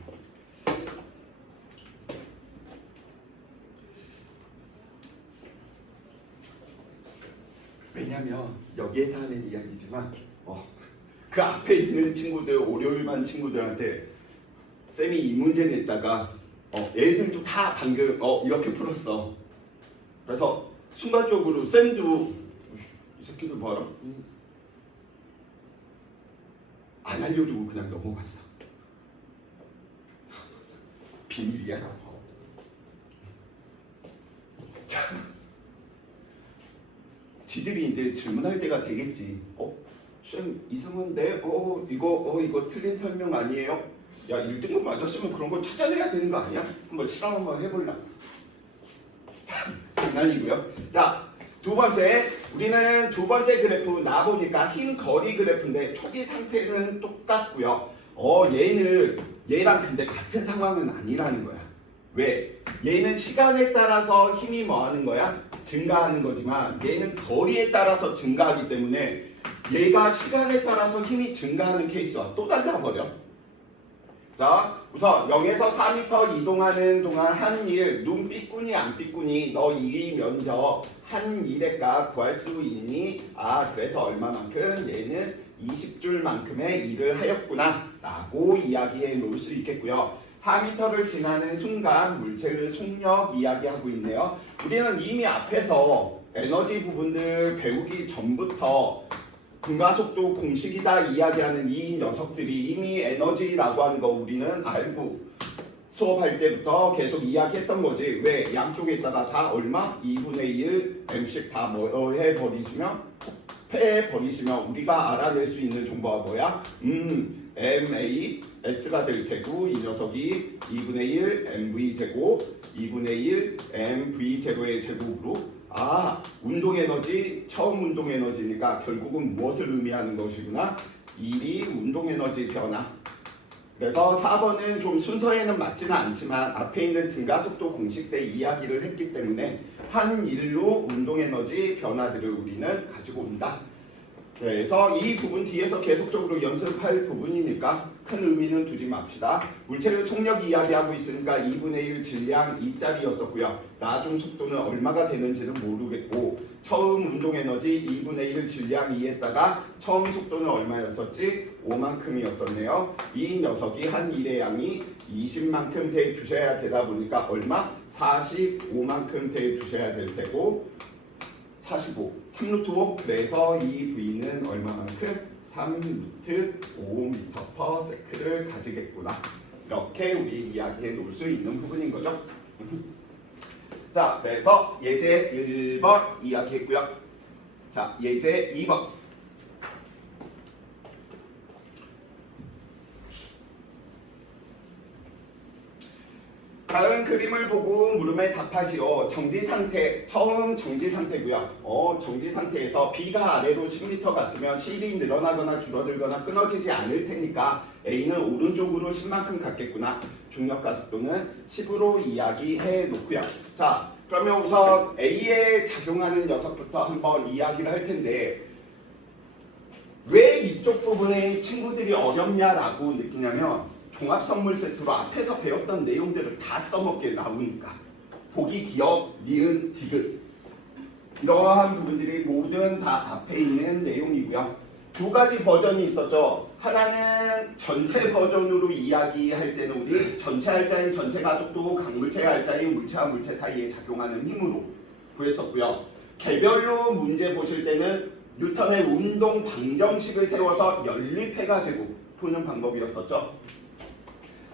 왜냐면 여기에서 하는 이야기지만 그 앞에 있는 친구들, 월요일반 친구들한테 쌤이 이 문제 냈다가 애들도 다 방금 이렇게 풀었어. 그래서 순간적으로 쌤도 이 새끼들 봐라. 안 알려주고 그냥 넘어갔어. 비밀이야. 자, 지들이 이제 질문할 때가 되겠지. 쌤 이상한데? 이거 틀린 설명 아니에요? 야 1등급 맞았으면 그런 거 찾아내야 되는 거 아니야? 한번 실험 한번 해볼라. 자, 장난이고요. 자, 두 번째, 우리는 두 번째 그래프 나보니까 흰 거리 그래프인데 초기 상태는 똑같고요. 얘랑 근데 같은 상황은 아니라는 거야. 왜? 얘는 시간에 따라서 힘이 뭐 하는 거야? 증가하는 거지만 얘는 거리에 따라서 증가하기 때문에 얘가 시간에 따라서 힘이 증가하는 케이스와 또 달라버려. 자, 우선 0에서 4m 이동하는 동안 한 일, 눈 삐꾸니 안 삐꾸니 너 이 면적 한 일의 값 구할 수 있니? 그래서 얼마만큼? 얘는 20줄만큼의 일을 하였구나 라고 이야기해 놓을 수 있겠고요. 4m를 지나는 순간 물체의 속력 이야기하고 있네요. 우리는 이미 앞에서 에너지 부분들 배우기 전부터 분가속도 공식이다 이야기하는 이 녀석들이 이미 에너지라고 하는 거 우리는 알고 수업할 때부터 계속 이야기했던 거지. 왜? 양쪽에다가 다 얼마? 2분의 1 m씩 다 뭐 해버리시면 패해버리시면 우리가 알아낼 수 있는 정보가 뭐야? MA S가 될 테고 이 녀석이 2분의 1 MV 제곱 2분의 1 MV 제로의 제곱으로 운동 에너지, 처음 운동 에너지니까 결국은 무엇을 의미하는 것이구나? 1이 운동 에너지 변화. 그래서 4번은 좀 순서에는 맞지는 않지만 앞에 있는 등가속도 공식 때 이야기를 했기 때문에 한 일로 운동 에너지 변화들을 우리는 가지고 온다. 그래서 이 부분 뒤에서 계속적으로 연습할 부분이니까 큰 의미는 두지 맙시다. 물체의 속력 이야기하고 있으니까 2분의 1 질량 2짜리였었고요. 나중 속도는 얼마가 되는지는 모르겠고 처음 운동 에너지 2분의 1 질량 2에다가 처음 속도는 얼마였었지? 5만큼이었었네요. 이 녀석이 한 일의 양이 20만큼 돼 주셔야 되다 보니까 얼마? 45만큼 돼 주셔야 될 테고 45, 3루트 5. 그래서 이 V는 얼마만큼? 3루트 5m/s를 가지겠구나. 이렇게 우리 이야기해 놓을 수 있는 부분인 거죠. 자, 그래서 예제 1번 이야기했고요. 자, 예제 2번. 다음 그림을 보고 물음에 답하시오. 정지 상태, 처음 정지 상태고요. 정지 상태에서 B가 아래로 10m 갔으면 C이 늘어나거나 줄어들거나 끊어지지 않을 테니까 A는 오른쪽으로 10만큼 갔겠구나. 중력 가속도는 10으로 이야기해 놓고요. 자, 그러면 우선 A에 작용하는 녀석부터 한번 이야기를 할 텐데 왜 이쪽 부분에 친구들이 어렵냐라고 느끼냐면 종합선물 세트로 앞에서 배웠던 내용들을 다 써먹게 나오니까 보기, 기억, 니은, 디귿 이러한 부분들이 모든 다 앞에 있는 내용이고요. 두 가지 버전이 있었죠. 하나는 전체 버전으로 이야기할 때는 우리 전체 알자인 전체 가속도 강물체 알자인 물체와 물체 사이에 작용하는 힘으로 구했었고요. 개별로 문제 보실 때는 뉴턴의 운동 방정식을 세워서 연립해가지고 푸는 방법이었었죠.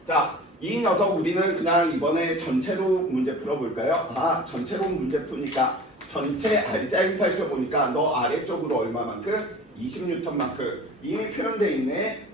자, 이 녀석 우리는 그냥 이번에 전체로 문제 풀어볼까요? 전체로 문제 푸니까 전체 알자인 살펴보니까 너 아래쪽으로 얼마만큼? 20N만큼 이미 표현되어 있네.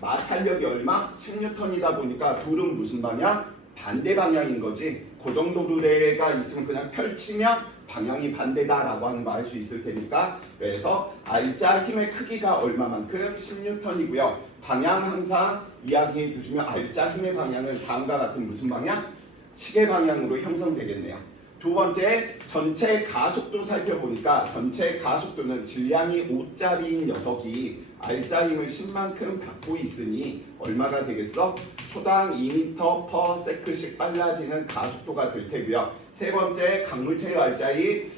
마찰력이 얼마? 10N이다 보니까 둘은 무슨 방향? 반대 방향인 거지. 그 정도 룰에가 있으면 그냥 펼치면 방향이 반대다라고 하는 거 알 수 있을 테니까 그래서 알자 힘의 크기가 얼마만큼? 10N이고요. 방향 항상 이야기해 주시면 알자 힘의 방향은 다음과 같은 무슨 방향? 시계 방향으로 형성되겠네요. 두 번째, 전체 가속도 살펴보니까 전체 가속도는 질량이 5짜리인 녀석이 알자 힘을 10만큼 받고 있으니 얼마가 되겠어? 초당 2m/s씩 빨라지는 가속도가 될 테고요. 세 번째, 강물체의 알자인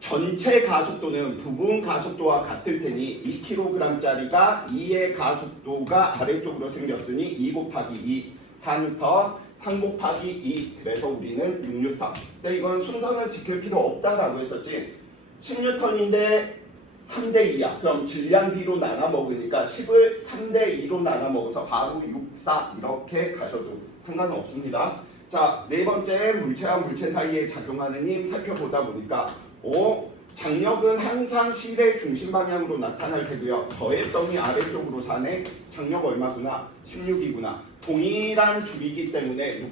전체 가속도는 부분 가속도와 같을 테니 2kg짜리가 2의 가속도가 아래쪽으로 생겼으니 2 곱하기 2 4m 3 곱하기 2 그래서 우리는 6뉴턴. 근데 이건 순서는 지킬 필요 없다라고 했었지. 10뉴턴인데 3대 2야. 그럼 질량 B로 나눠 먹으니까 10을 3대 2로 나눠 먹어서 바로 6, 4 이렇게 가셔도 상관은 없습니다. 자, 네 번째 물체와 물체 사이에 작용하는 힘 살펴보다 보니까 장력은 항상 실의 중심 방향으로 나타날 테고요. 더했더니 아래쪽으로 사네. 장력 얼마구나? 16이구나. 동일한 줄이기 때문에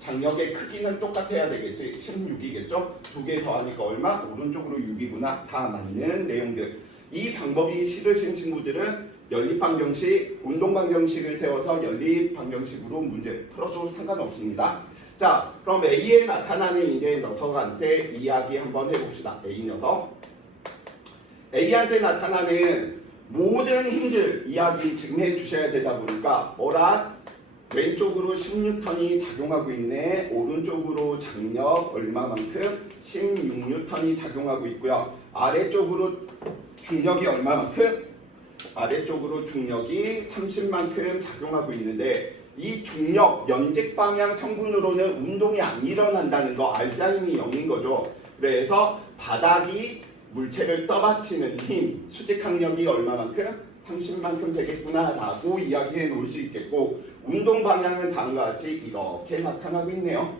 장력의 크기는 똑같아야 되겠지. 16이겠죠? 두 개 더하니까 얼마? 오른쪽으로 6이구나. 다 맞는 내용들. 이 방법이 싫으신 친구들은 연립방정식, 운동방정식을 세워서 연립방정식으로 문제 풀어도 상관없습니다. 자, 그럼 A에 나타나는 이제 녀석한테 이야기 한번 해봅시다. A 녀석. A한테 나타나는 모든 힘들 이야기 지금 해주셔야 되다 보니까 왼쪽으로 10뉴턴이 작용하고 있네. 오른쪽으로 장력 얼마만큼? 16뉴턴이 작용하고 있고요. 아래쪽으로 중력이 얼마만큼? 아래쪽으로 중력이 30만큼 작용하고 있는데 이 중력 연직 방향 성분으로는 운동이 안 일어난다는 거 알자 힘이 0인 거죠. 그래서 바닥이 물체를 떠받치는 힘, 수직 항력이 얼마만큼? 30만큼 되겠구나 라고 이야기해 놓을 수 있겠고 운동 방향은 다음과 같이 이렇게 나타나고 있네요.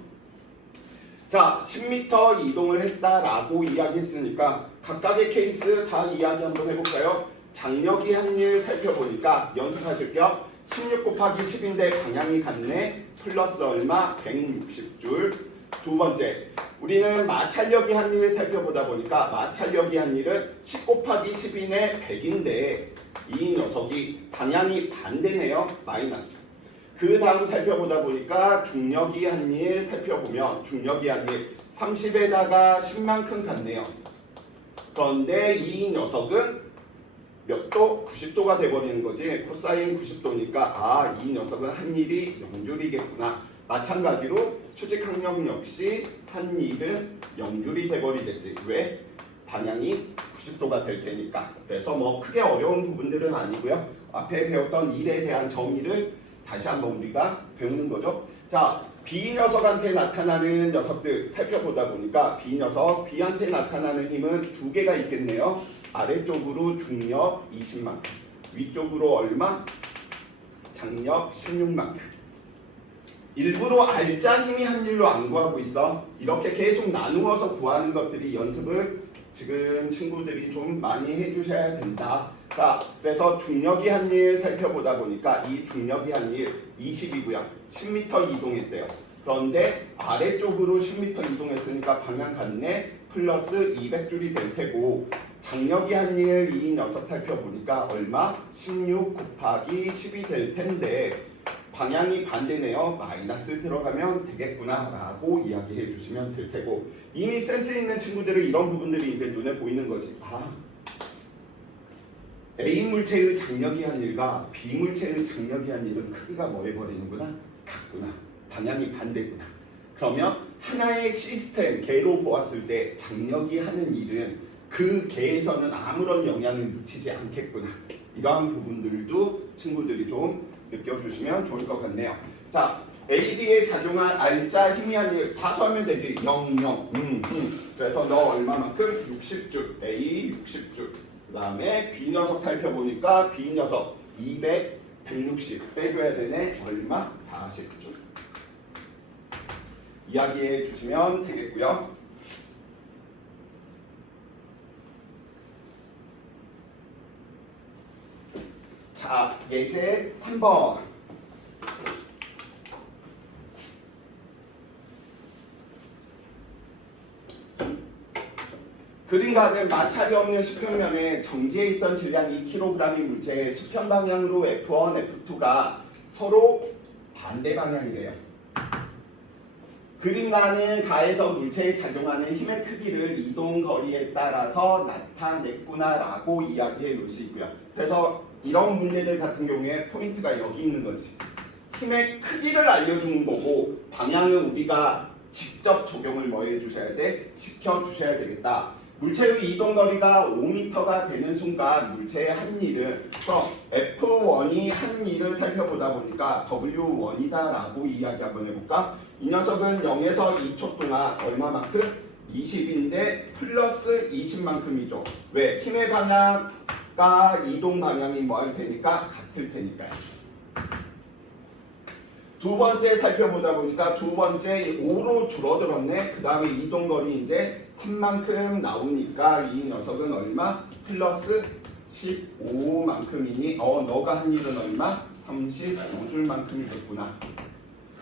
자, 10m 이동을 했다라고 이야기했으니까 각각의 케이스 다 이야기 한번 해볼까요? 장력이 한 일 살펴보니까 연습하실 겸 16 곱하기 10인데 방향이 같네. 플러스 얼마? 160줄. 두 번째, 우리는 마찰력이 한 일 살펴보다 보니까 마찰력이 한 일은 10 곱하기 10인의 100인데 이 녀석이 방향이 반대네요. 마이너스. 그 다음 살펴보다 보니까 중력이 한 일 살펴보면 중력이 한 일 30에다가 10만큼 같네요. 그런데 이 녀석은 몇 도? 90도가 돼버리는 거지. 코사인 90도니까 이 녀석은 한 일이 0줄이겠구나. 마찬가지로 수직 항력 역시 한 일은 0줄이 돼버리겠지. 왜? 방향이 90도가 될 테니까. 그래서 뭐 크게 어려운 부분들은 아니고요. 앞에 배웠던 일에 대한 정의를 다시 한번 우리가 배우는 거죠. 자, B 녀석한테 나타나는 녀석들 살펴보다 보니까 B 녀석, B한테 나타나는 힘은 두 개가 있겠네요. 아래쪽으로 중력 20만큼, 위쪽으로 얼마? 장력 16만큼. 일부러 알짜 힘이 한 일로 안 구하고 있어. 이렇게 계속 나누어서 구하는 것들이 연습을 지금 친구들이 좀 많이 해주셔야 된다. 자, 그래서 중력이 한 일 살펴보다 보니까 이 중력이 한 일 20이고요. 10m 이동했대요. 그런데 아래쪽으로 10m 이동했으니까 방향 같네. 플러스 200줄이 될 테고 장력이 한 일 이 녀석 살펴보니까 얼마? 16 곱하기 10이 될 텐데 방향이 반대네요. 마이너스 들어가면 되겠구나 라고 이야기해 주시면 될 테고 이미 센스 있는 친구들은 이런 부분들이 이제 눈에 보이는 거지. A 물체의 장력이 한 일과 B 물체의 장력이 한 일은 크기가 뭐 해버리는구나? 같구나. 방향이 반대구나. 그러면 하나의 시스템, 개로 보았을 때 장력이 하는 일은 그 개에서는 아무런 영향을 미치지 않겠구나. 이러한 부분들도 친구들이 좀 느껴주시면 좋을 것 같네요. 자, AB에 작용한 알짜 힘이 한 일 다 더하면 되지. 0, 0, 그래서 너 얼마만큼? 60줄. A 60줄. 그 다음에 B 녀석 살펴보니까 B 녀석 200, 160 빼줘야 되네. 얼마? 40줄. 이야기해 주시면 되겠고요. 자, 예제 3번. 그림과는 마찰이 없는 수평면에 정지해 있던 질량 2kg의 물체의 수평 방향으로 F1, F2가 서로 반대 방향이래요. 그림과는 가에서 물체에 작용하는 힘의 크기를 이동 거리에 따라서 나타냈구나라고 이야기해 놓을 수 있고요. 그래서 이런 문제들 같은 경우에 포인트가 여기 있는 거지. 힘의 크기를 알려주는 거고 방향은 우리가 직접 적용을 뭐 해주셔야 돼? 시켜주셔야 되겠다. 물체의 이동거리가 5m가 되는 순간 물체의 한일은 F1이 한일을 살펴보다 보니까 W1이다라고 이야기 한번 해볼까? 이 녀석은 0에서 2초 동안 얼마만큼? 20인데 플러스 20만큼이죠. 왜? 힘의 방향과 이동 방향이 뭐 할 테니까? 같을 테니까요. 두 번째 살펴보다 보니까 두 번째 5로 줄어들었네. 그 다음에 이동거리 이제 3만큼 나오니까 이 녀석은 얼마? 플러스 15만큼이니 너가 한 일은 얼마? 35줄만큼이 됐구나.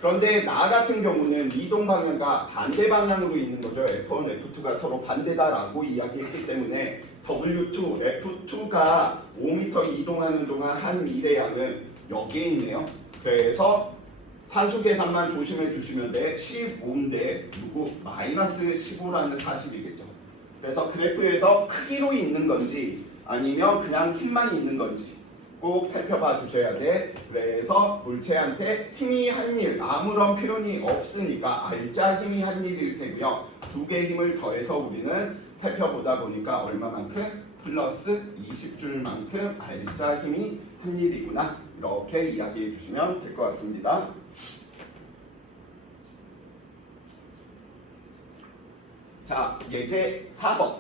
그런데 나 같은 경우는 이동 방향과 반대 방향으로 있는 거죠. F1, F2가 서로 반대다라고 이야기했기 때문에 W2, F2가 5m 이동하는 동안 한 일의 양은 여기에 있네요. 그래서 산수 계산만 조심해 주시면 돼. 15인데 누구? 마이너스 15라는 사실이겠죠. 그래서 그래프에서 크기로 있는 건지 아니면 그냥 힘만 있는 건지 꼭 살펴봐 주셔야 돼. 그래서 물체한테 힘이 한 일, 아무런 표현이 없으니까 알짜 힘이 한 일일 테고요. 두 개의 힘을 더해서 우리는 살펴보다 보니까 얼마만큼? 플러스 20줄만큼 알짜 힘이 한 일이구나. 이렇게 이야기해 주시면 될 것 같습니다. 자, 예제 4번.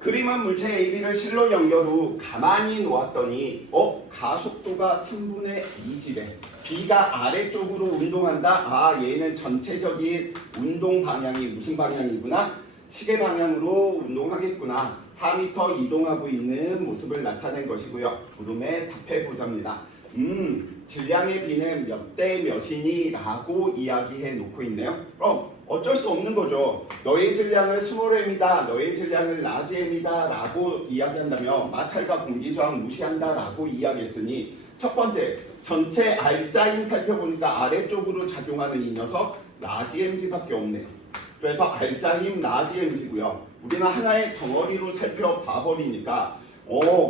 그림은 물체 AB를 실로 연결 후 가만히 놓았더니 가속도가 3분의 2지래. B가 아래쪽으로 운동한다. 얘는 전체적인 운동 방향이 무슨 방향이구나? 시계 방향으로 운동하겠구나. 4m 이동하고 있는 모습을 나타낸 것이고요. 부름에 답해보자입니다. 질량의 B는 몇 대 몇이니? 라고 이야기해 놓고 있네요. 그럼 어쩔 수 없는 거죠. 너의 질량을 스몰 m이다, 너의 질량을 라지 m이다 라고 이야기한다면 마찰과 공기저항 무시한다 라고 이야기했으니 첫 번째, 전체 알짜임 살펴보니까 아래쪽으로 작용하는 이 녀석 라지 mg밖에 없네요. 그래서 알짜힘 라지 mg고요. 우리는 하나의 덩어리로 살펴봐 버리니까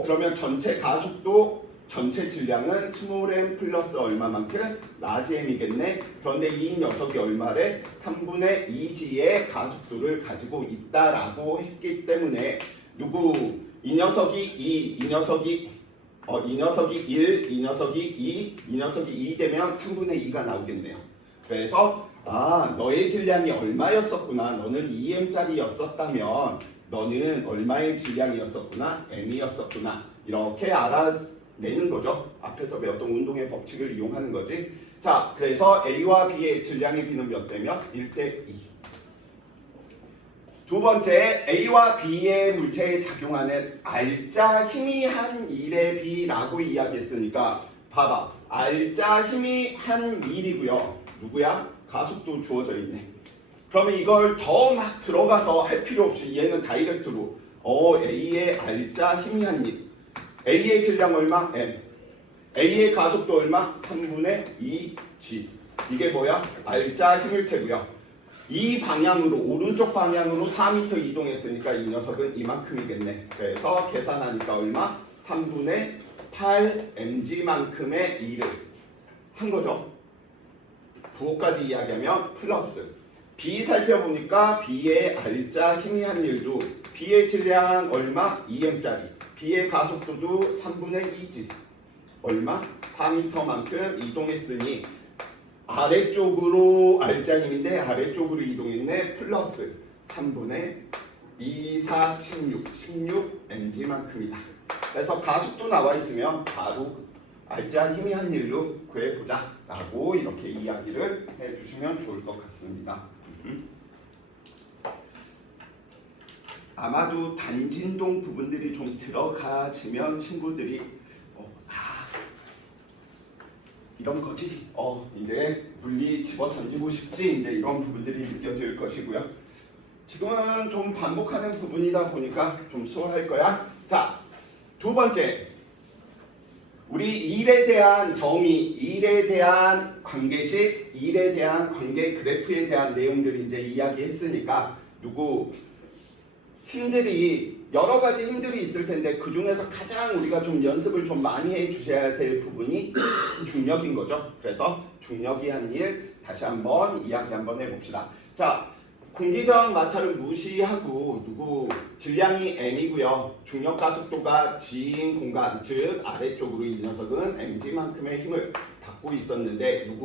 그러면 전체 가속도 전체 질량은 스몰 m 플러스 얼마만큼? 라지 m이겠네. 그런데 이 녀석이 얼마래? 3분의 2g의 가속도를 가지고 있다라고 했기 때문에 이 녀석이 2, 이 녀석이 1, 이 녀석이 2, 이 녀석이 2 되면 3분의 2가 나오겠네요. 그래서 너의 질량이 얼마였었구나. 너는 2m짜리였었다면 너는 얼마의 질량이었었구나. m이었었구나. 이렇게 알아내는 거죠. 앞에서 배웠던 운동의 법칙을 이용하는 거지. 자, 그래서 A와 B의 질량의 B는 몇 대 몇? 1대 2. 두 번째, A와 B의 물체에 작용하는 알짜 힘이 한 1의 B라고 이야기했으니까 봐봐. 알짜 힘이 한 1이고요. 누구야? 가속도 주어져 있네. 그러면 이걸 더 막 들어가서 할 필요 없이 얘는 다이렉트로 A의 알짜 힘이 한 1. A의 질량 얼마? M. A의 가속도 얼마? 3분의 2G. 이게 뭐야? 알짜 힘일 테고요. 이 방향으로 오른쪽 방향으로 4m 이동했으니까 이 녀석은 이만큼이겠네. 그래서 계산하니까 얼마? 3분의 8mg만큼의 일을 한 거죠. 부호까지 이야기하면 플러스 B 살펴보니까 B의 알짜 힘이 한 일도 B의 질량 얼마? 2m짜리. B의 가속도도 3분의 2지. 얼마? 4m만큼 이동했으니 아래쪽으로 알짜 힘인데 아래쪽으로 이동했네. 플러스 3분의 2, 4, 16 mg만큼이다. 그래서 가속도 나와 있으면 바로 알짜 힘이 한 일로 구해보자 라고 이렇게 이야기를 해주시면 좋을 것 같습니다. 아마도 단진동 부분들이 좀 들어가지면 친구들이 이런 거지. 이제 물리 집어 던지고 싶지. 이제 이런 부분들이 느껴질 것이고요. 지금은 좀 반복하는 부분이다 보니까 좀 수월할 거야. 자, 두 번째. 우리 일에 대한 정의, 일에 대한 관계식, 일에 대한 관계 그래프에 대한 내용들이 이제 이야기했으니까 힘들이 여러 가지 힘들이 있을 텐데 그 중에서 가장 우리가 좀 연습을 좀 많이 해 주셔야 될 부분이 중력인 거죠. 그래서 중력이 한 일 다시 한번 이야기 한번 해봅시다. 자, 공기저항 마찰을 무시하고 질량이 m이고요. 중력 가속도가 g인 공간, 즉 아래쪽으로 이 녀석은 mg만큼의 힘을 받고 있었는데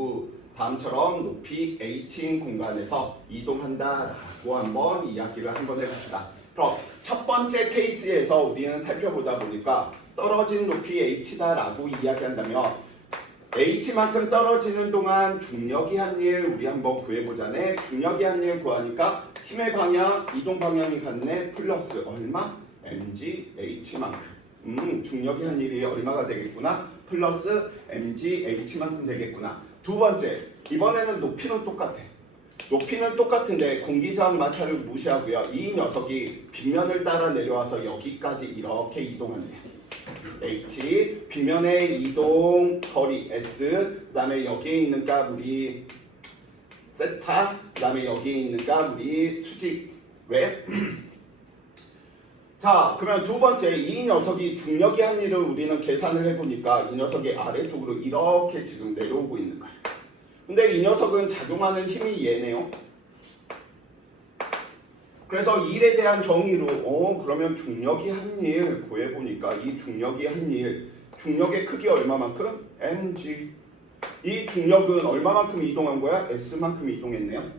다음처럼 높이 h인 공간에서 이동한다라고 한번 이야기를 한번 해봅시다. 그럼 첫 번째 케이스에서 우리는 살펴보다 보니까 떨어진 높이 h다라고 이야기한다면 h만큼 떨어지는 동안 중력이 한 일 우리 한번 구해보자네. 중력이 한 일 구하니까 힘의 방향, 이동 방향이 같네. 플러스 얼마? mg h만큼. 중력이 한 일이 얼마가 되겠구나? 플러스 mg h만큼 되겠구나. 두 번째, 이번에는 높이는 똑같아. 높이는 똑같은데 공기저항 마찰을 무시하고요. 이 녀석이 빗면을 따라 내려와서 여기까지 이렇게 이동한대. h, 빗면의 이동 거리 s, 그 다음에 여기에 있는 값 우리 세타, 그 다음에 여기에 있는 값 우리 수직. 왜? 자, 그러면 두 번째, 이 녀석이 중력이 한 일을 우리는 계산을 해보니까 이 녀석이 아래쪽으로 이렇게 지금 내려오고 있는 거야. 근데 이 녀석은 작용하는 힘이 얘네요. 그래서 일에 대한 정의로 그러면 중력이 한 일 구해보니까 이 중력이 한 일, 중력의 크기 얼마만큼? mg. 이 중력은 얼마만큼 이동한 거야? s만큼 이동했네요.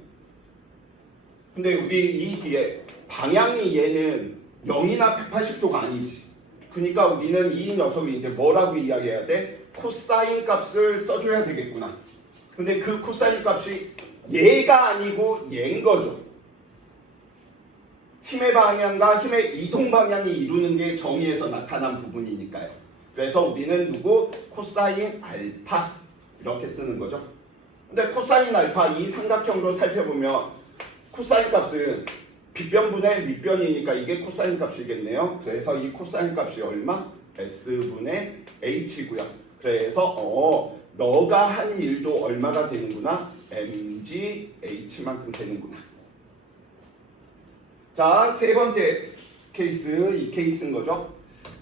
근데 우리 이 뒤에 방향이 얘는 0이나 180도가 아니지. 그러니까 우리는 이 녀석을 이제 뭐라고 이야기해야 돼? 코사인 값을 써줘야 되겠구나. 근데 그 코사인 값이 얘가 아니고 얘인 거죠. 힘의 방향과 힘의 이동 방향이 이루는 게 정의에서 나타난 부분이니까요. 그래서 우리는 코사인 알파 이렇게 쓰는 거죠. 근데 코사인 알파 이 삼각형으로 살펴보면 코사인 값은 빗변분의 밑변이니까 이게 코사인 값이겠네요. 그래서 이 코사인 값이 얼마? S분의 H고요. 그래서 너가 한 일도 얼마가 되는구나? mg H만큼 되는구나. 자, 세 번째 케이스, 이 케이스인 거죠.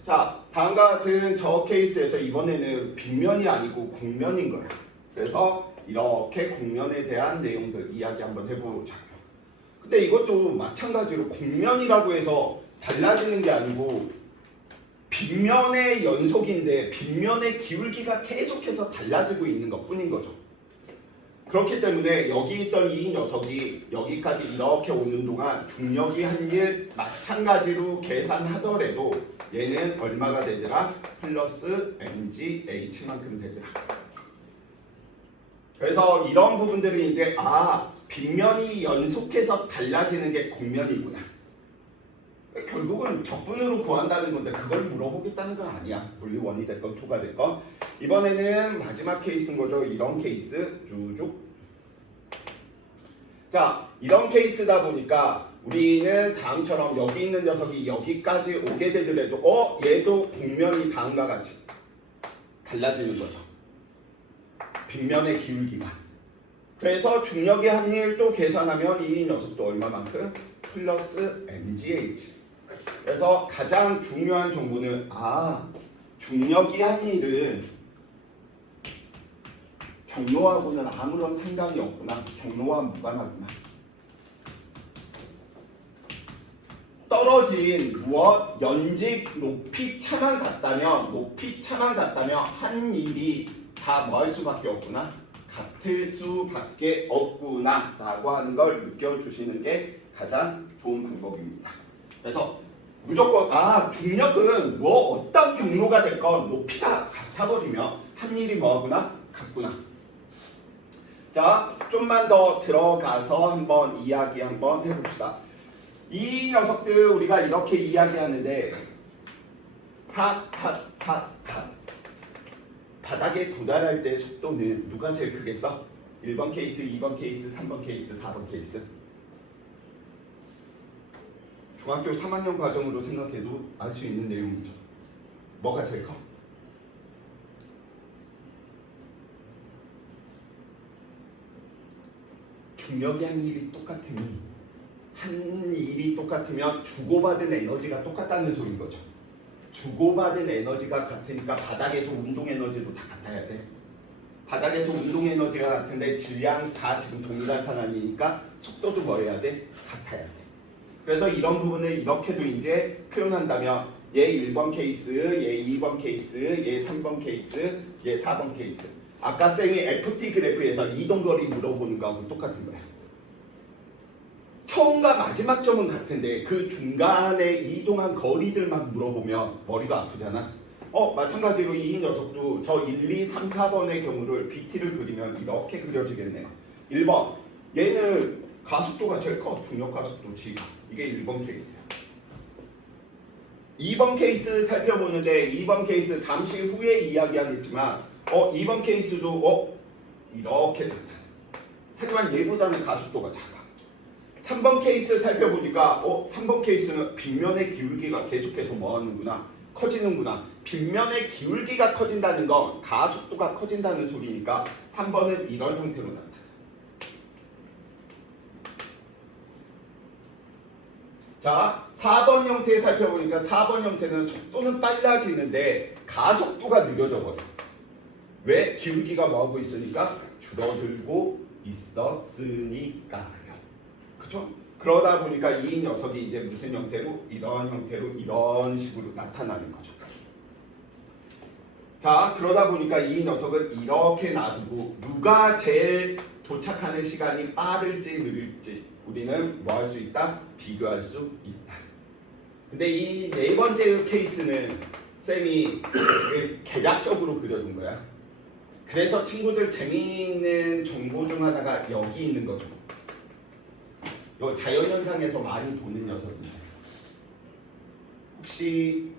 자, 다음과 같은 저 케이스에서 이번에는 빗면이 아니고 곡면인 거야. 그래서 이렇게 곡면에 대한 내용들 이야기 한번 해보자고요. 근데 이것도 마찬가지로 곡면이라고 해서 달라지는 게 아니고 빗면의 연속인데 빗면의 기울기가 계속해서 달라지고 있는 것 뿐인 거죠. 그렇기 때문에 여기 있던 이 녀석이 여기까지 이렇게 오는 동안 중력이 한 일 마찬가지로 계산하더라도 얘는 얼마가 되더라? 플러스 mg h만큼 되더라. 그래서 이런 부분들이 이제 빗면이 연속해서 달라지는 게 곡면이구나. 결국은 적분으로 구한다는 건데 그걸 물어보겠다는 건 아니야. 물리 1이 됐건 2가 됐건. 이번에는 마지막 케이스인 거죠. 이런 케이스 쭉. 자, 이런 케이스다 보니까 우리는 다음처럼 여기 있는 녀석이 여기까지 오게 되더라도 얘도 곡면이 다음과 같이 달라지는 거죠. 빗면의 기울기가. 그래서 중력이 한 일 또 계산하면 이 녀석도 얼마만큼? 플러스 mgh. 그래서 가장 중요한 정보는 중력이 한 일은 경로하고는 아무런 상관이 없구나. 경로와 무관하구나. 떨어진 연직 높이 차만 같다면 한 일이 다 뭐 할 수밖에 없구나. 같을 수밖에 없구나 라고 하는 걸 느껴주시는 게 가장 좋은 방법입니다. 그래서 무조건 중력은 어떤 경로가 됐건 높이가 같아버리면 한 일이 뭐하구나? 같구나. 자, 좀만 더 들어가서 한번 이야기 한번 해봅시다. 이 녀석들 우리가 이렇게 이야기하는데 바닥에 도달할 때 속도는 누가 제일 크겠어? 1번 케이스, 2번 케이스, 3번 케이스, 4번 케이스. 중학교 3학년 과정으로 생각해도 알 수 있는 내용이죠. 뭐가 제일 커? 중력이 한 일이 똑같으니 한 일이 똑같으면 주고받은 에너지가 똑같다는 소리인 거죠. 주고받은 에너지가 같으니까 바닥에서 운동 에너지도 다 같아야 돼. 바닥에서 운동 에너지가 같은데 질량 다 지금 동일한 상황이니까 속도도 뭐 해야 돼? 같아야 돼. 그래서 이런 부분을 이렇게도 이제 표현한다면 얘 1번 케이스, 얘 2번 케이스, 얘 3번 케이스, 얘 4번 케이스. 아까 쌤이 FT 그래프에서 이동거리 물어보는 거하고 똑같은 거야. 처음과 마지막 점은 같은데 그 중간에 이동한 거리들만 물어보면 머리가 아프잖아. 마찬가지로 이 녀석도 저 1, 2, 3, 4번의 경우를 BT를 그리면 이렇게 그려지겠네요. 1번 얘는 가속도가 제일 커. 중력 가속도 G가. 이게 1번 케이스야. 2번 케이스 살펴보는데 2번 케이스 잠시 후에 이야기하겠지만 2번 케이스도 이렇게 나타나. 하지만 얘보다는 가속도가 작아. 3번 케이스 살펴보니까 3번 케이스는 빗면의 기울기가 계속해서 뭐하는구나 커지는구나. 빗면의 기울기가 커진다는 건 가속도가 커진다는 소리니까 3번은 이런 형태로 나타나. 자, 4번 형태 살펴보니까 4번 형태는 속도는 빨라지는데 가속도가 느려져 버려. 왜? 기울기가 뭐하고 있으니까 줄어들고 있었으니까요. 그쵸? 그러다 보니까 이 녀석이 이제 무슨 형태로? 이런 형태로 이런 식으로 나타나는 거죠. 자, 그러다 보니까 이 녀석은 이렇게 놔두고 누가 제일 도착하는 시간이 빠를지 느릴지 우리는 뭐 할 수 있다? 비교할 수 있다. 근데 이 네 번째 케이스는 쌤이 개략적으로 그려둔 거야. 그래서 친구들 재미있는 정보 중 하나가 여기 있는 거죠. 이 자연현상에서 많이 보는 녀석입니다. 혹시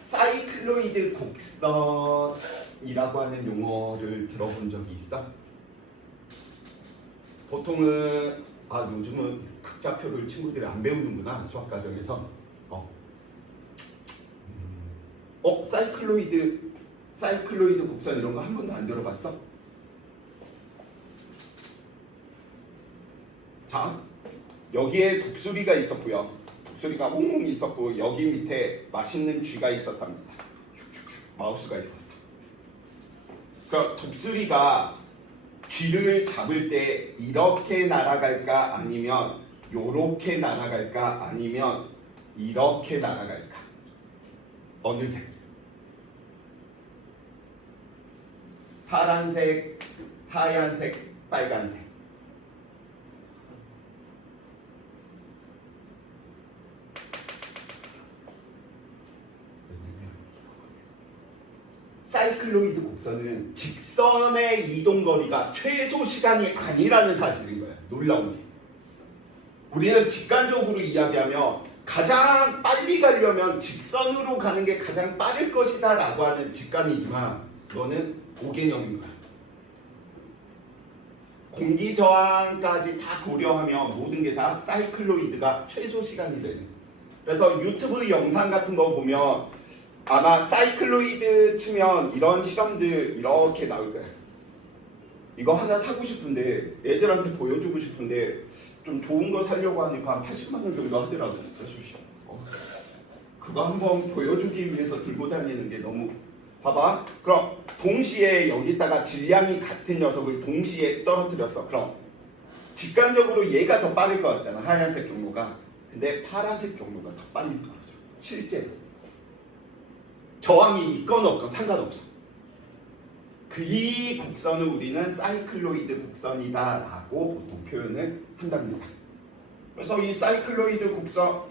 사이클로이드 곡선이라고 하는 용어를 들어본 적이 있어? 보통은 요즘은 극좌표를 친구들이 안 배우는구나 수학 과정에서. 사이클로이드 곡선 이런 거 한 번도 안 들어봤어? 자, 여기에 독수리가 있었고요. 독수리가 몽몽 있었고 여기 밑에 맛있는 쥐가 있었답니다. 마우스가 있었어. 그럼 독수리가 쥐를 잡을 때 이렇게 날아갈까 아니면 요렇게 날아갈까 아니면 이렇게 날아갈까? 어느 색? 파란색, 하얀색, 빨간색. 사이클로이드 곡선은 직선의 이동거리가 최소 시간이 아니라는 사실인 거야. 놀라운 게. 우리는 직관적으로 이야기하면 가장 빨리 가려면 직선으로 가는 게 가장 빠를 것이다 라고 하는 직관이지만 그거는 고개념인 거야. 공기 저항까지 다 고려하면 모든 게 다 사이클로이드가 최소 시간이 되는. 그래서 유튜브 영상 같은 거 보면 아마 사이클로이드 치면 이런 실험들 이렇게 나올 거야. 이거 하나 사고 싶은데 애들한테 보여주고 싶은데 좀 좋은 거 사려고 하니까 80만 원 정도 하더라고. 그거 한번 보여주기 위해서 들고 다니는 게 너무. 봐봐. 그럼 동시에 여기다가 질량이 같은 녀석을 동시에 떨어뜨렸어. 그럼 직관적으로 얘가 더 빠를 것 같잖아. 하얀색 경로가. 근데 파란색 경로가 더 빨리 떨어져. 실제로. 저항이 있건 없건 상관없어. 이 곡선을 우리는 사이클로이드 곡선이다라고 보통 표현을 한답니다. 그래서 이 사이클로이드 곡선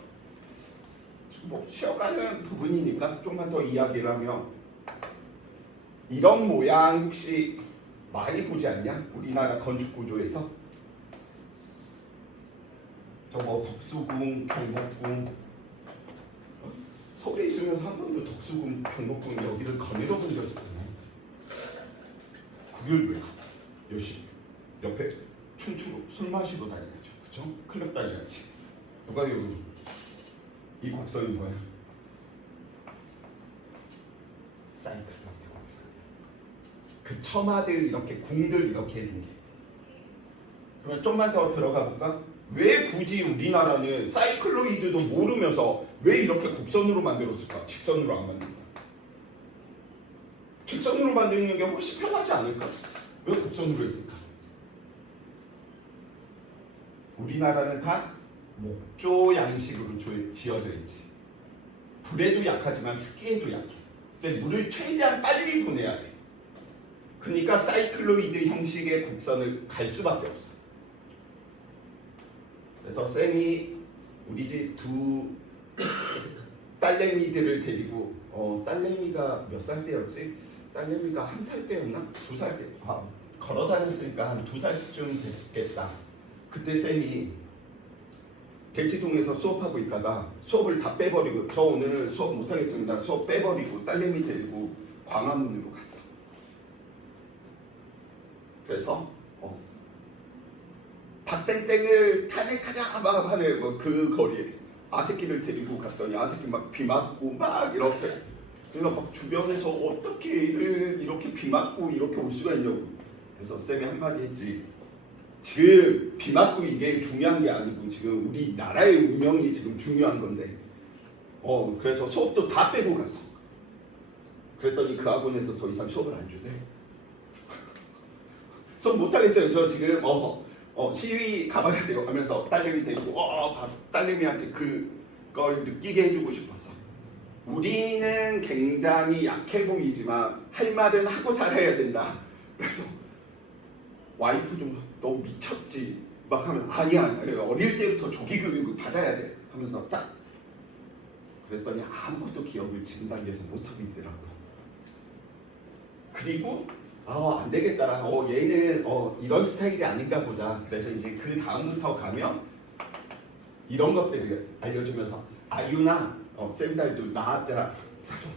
뭐 쉬어가는 부분이니까 조금만 더 이야기를 하면 이런 모양 혹시 많이 보지 않냐? 우리나라 건축 구조에서 저거 덕수궁, 경복궁 서울에 있으면서 한 번도 덕수궁, 경복궁 여기를 거닐어 본 적이 없네. 그걸 왜 가? 열심히 옆에 춤추고 술 마시고 다니겠죠. 그쵸? 클럽 다녀야지. 누가 여기 이 곡선인 거야? 사이클로이드 곡선. 그 처마들 이렇게 궁들 이렇게 있는 게. 그러면 좀만 더 들어가 볼까? 왜 굳이 우리나라는 사이클로이드도 모르면서 왜 이렇게 곡선으로 만들었을까? 직선으로 안 만든다. 직선으로 만드는 게 훨씬 편하지 않을까? 왜 곡선으로 했을까? 우리나라는 다 목조 양식으로 지어져 있지. 불에도 약하지만 습기에도 약해. 근데 물을 최대한 빨리 보내야 돼. 그러니까 사이클로이드 형식의 곡선을 갈 수밖에 없어. 그래서 쌤이 우리 집 두 딸내미들을 데리고 딸내미가 몇 살 때였지? 딸내미가 1살 때였나? 2살 때. 걸어 다녔으니까 한 2살쯤 됐겠다. 그때 쌤이 대치동에서 수업하고 있다가 수업을 다 빼버리고 저 오늘 수업 못하겠습니다. 수업 빼버리고 딸내미 데리고 광화문으로 갔어. 그래서 박땡땡을 탄핵하자 막 하는 그 거리에 아새끼를 데리고 갔더니 아새끼 막 비 맞고 막 이렇게. 그래서 막 주변에서 어떻게 애를 이렇게 비 맞고 이렇게 올 수가 있냐고. 그래서 쌤이 한마디 했지. 지금 비 맞고 이게 중요한 게 아니고 지금 우리 나라의 운명이 지금 중요한 건데. 그래서 수업도 다 빼고 갔어. 그랬더니 그 학원에서 더 이상 수업을 안 주대. 수업 못 하겠어요. 저 지금 시위 가봐야 돼요 하면서 딸내미 데리고 딸내미한테 그걸 느끼게 해주고 싶었어. 우리는 굉장히 약해 보이지만 할 말은 하고 살아야 된다. 그래서 와이프도 너 미쳤지 막 하면서 아니야 어릴 때부터 조기 교육을 받아야 돼 하면서 딱 그랬더니 아무것도 기억을 지금 단계에서 못하고 있더라고. 그리고 안 되겠다. 얘는 이런 스타일이 아닌가 보다. 그래서 이제 그 다음부터 가면 이런 것들을 알려주면서 아유나 쌤들도 나자 사서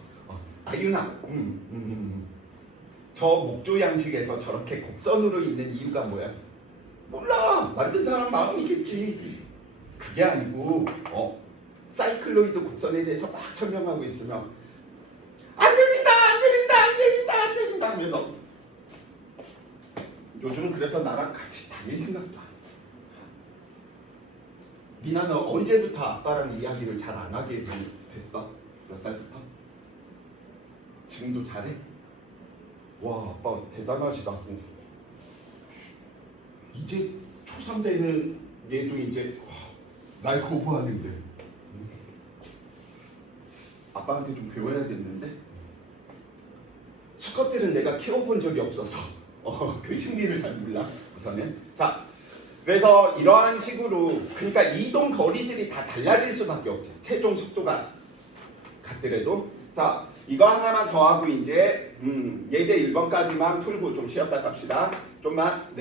아유나 저 목조 양식에서 저렇게 곡선으로 있는 이유가 뭐야? 몰라. 만든 사람 마음이겠지. 그게 아니고 사이클로이드 곡선에 대해서 막 설명하고 있으면 안 들린다 하면서 요즘은 그래서 나랑 같이 다닐 생각도 안 해. 미나는 언제부터 아빠랑 이야기를 잘 안 하게 됐어? 몇 살부터? 지금도 잘해? 와 아빠 대단하시다고. 이제 초3 되는 얘도 이제 날 거부하는데 아빠한테 좀 배워야겠는데? 수컷들은 내가 키워본 적이 없어서 그 심리를 잘 몰라 우선은. 자 그래서 이러한 식으로 그러니까 이동 거리들이 다 달라질 수밖에 없죠. 최종 속도가 같더라도. 자 이거 하나만 더 하고 이제 예제 1번까지만 풀고 좀 쉬었다 갑시다. 좀만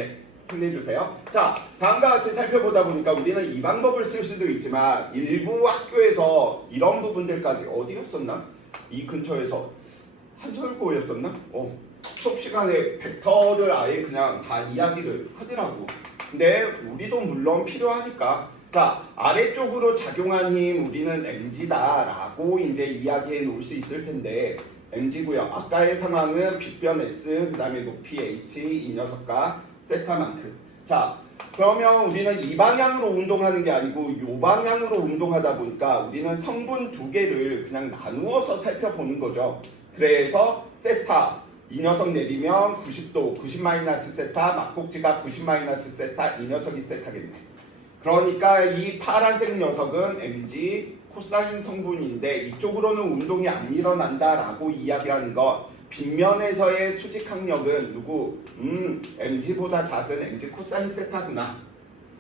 힘내주세요. 자 다음과 같이 살펴보다 보니까 우리는 이 방법을 쓸 수도 있지만 일부 학교에서 이런 부분들까지 어디였었나? 이 근처에서 한설고였었나? 수업 시간에 벡터를 아예 그냥 다 이야기를 하더라고. 근데 우리도 물론 필요하니까. 자 아래쪽으로 작용한 힘 우리는 mg다 라고 이제 이야기해 놓을 수 있을 텐데 mg고요. 아까의 상황은 빗변 s 그 다음에 높이 h 이 녀석과 세타만큼. 자 그러면 우리는 이 방향으로 운동하는 게 아니고 이 방향으로 운동하다 보니까 우리는 성분 두 개를 그냥 나누어서 살펴보는 거죠. 그래서 세타 이 녀석 내리면 90도 90-세타 막꼭지가 90-세타 이 녀석이 세타겠네. 그러니까 이 파란색 녀석은 mg 코사인 성분인데 이쪽으로는 운동이 안 일어난다라고 이야기하는 것. 빗면에서의 수직항력은 누구? mg보다 작은 mg 코사인 세타구나.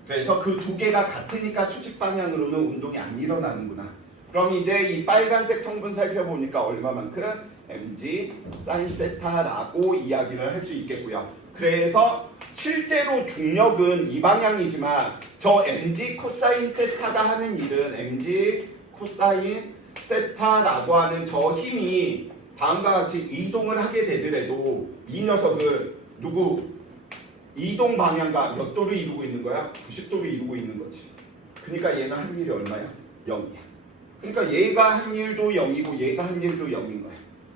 그래서 그 두 개가 같으니까 수직 방향으로는 운동이 안 일어나는구나. 그럼 이제 이 빨간색 성분 살펴보니까 얼마만큼? mg 사인 세타라고 이야기를 할 수 있겠고요. 그래서 실제로 중력은 이 방향이지만 저 mg 코사인 세타가 하는 일은 mg 코사인 세타라고 하는 저 힘이 다음과 같이 이동을 하게 되더라도 이 녀석은 누구? 이동 방향과 몇 도를 이루고 있는 거야? 90도를 이루고 있는 거지. 그러니까 얘는 한 일이 얼마야? 0이야. 그러니까 얘가 한 일도 0이고 얘가 한 일도 0인 거야.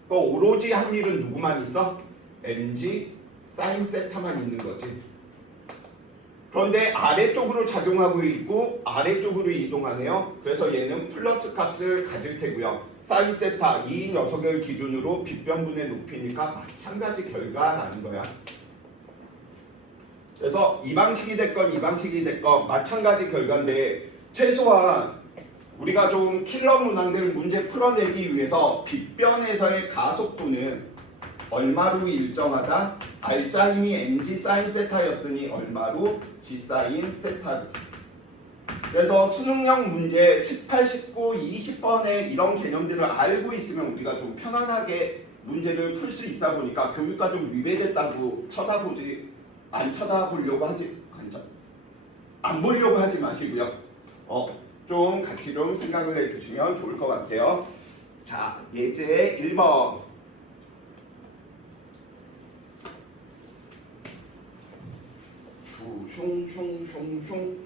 그 오로지 한 일은 누구만 있어? mg 사인 세타만 있는 거지. 그런데 아래쪽으로 작용하고 있고 아래쪽으로 이동하네요. 그래서 얘는 플러스 값을 가질 테고요. 사인 세타 이 녀석을 기준으로 빗변분의 높이니까 마찬가지 결과라는 거야. 그래서 이 방식이 됐건 이 방식이 됐건 마찬가지 결과인데 최소한 우리가 좀 킬러 문항들 문제 풀어내기 위해서 빗변에서의 가속도는 얼마로 일정하다? 알짜임이 mg 사인 세타였으니 얼마로? g 사인 세타로. 그래서 수능형 문제 18, 19, 20번에 이런 개념들을 알고 있으면 우리가 좀 편안하게 문제를 풀 수 있다 보니까 교육과 좀 위배됐다고 안 쳐다보려고 하지 안 보려고 하지 마시고요. 좀 같이 좀 생각을 해주시면 좋을 것 같아요. 자, 예제 1번. 슝슝슝슝.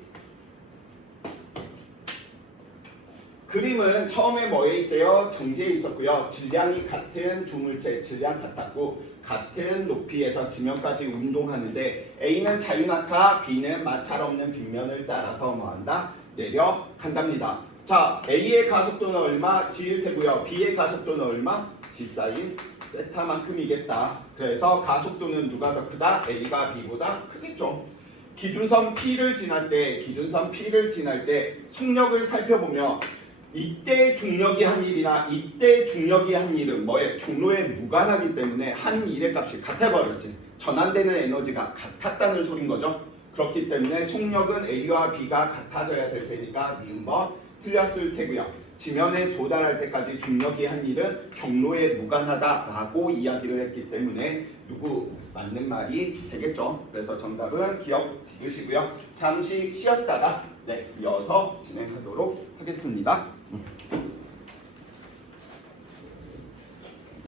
그림은 처음에 뭐에 있대요? 정지에 있었고요. 질량이 같은 두 물체, 질량 같았고 같은 높이에서 지면까지 운동하는데 A는 자유낙하, B는 마찰 없는 빗면을 따라서 뭐한다? 내려간답니다. 자, A의 가속도는 얼마? G일 테고요. B의 가속도는 얼마? G 사인 세타만큼이겠다. 그래서 가속도는 누가 더 크다? A가 B보다 크겠죠. 기준선 P를 지날 때 속력을 살펴보면 이때 중력이 한 일이나 이때 중력이 한 일은 뭐에 경로에 무관하기 때문에 한 일의 값이 같아버렸지. 전환되는 에너지가 같았다는 소린 거죠. 그렇기 때문에 속력은 A와 B가 같아져야 될 테니까 니은번 틀렸을 테고요. 지면에 도달할 때까지 중력이 한 일은 경로에 무관하다라고 이야기를 했기 때문에 누구 맞는 말이 되겠죠. 그래서 정답은 기억 뒤으시고요. 잠시 쉬었다가 이어서 진행하도록 하겠습니다.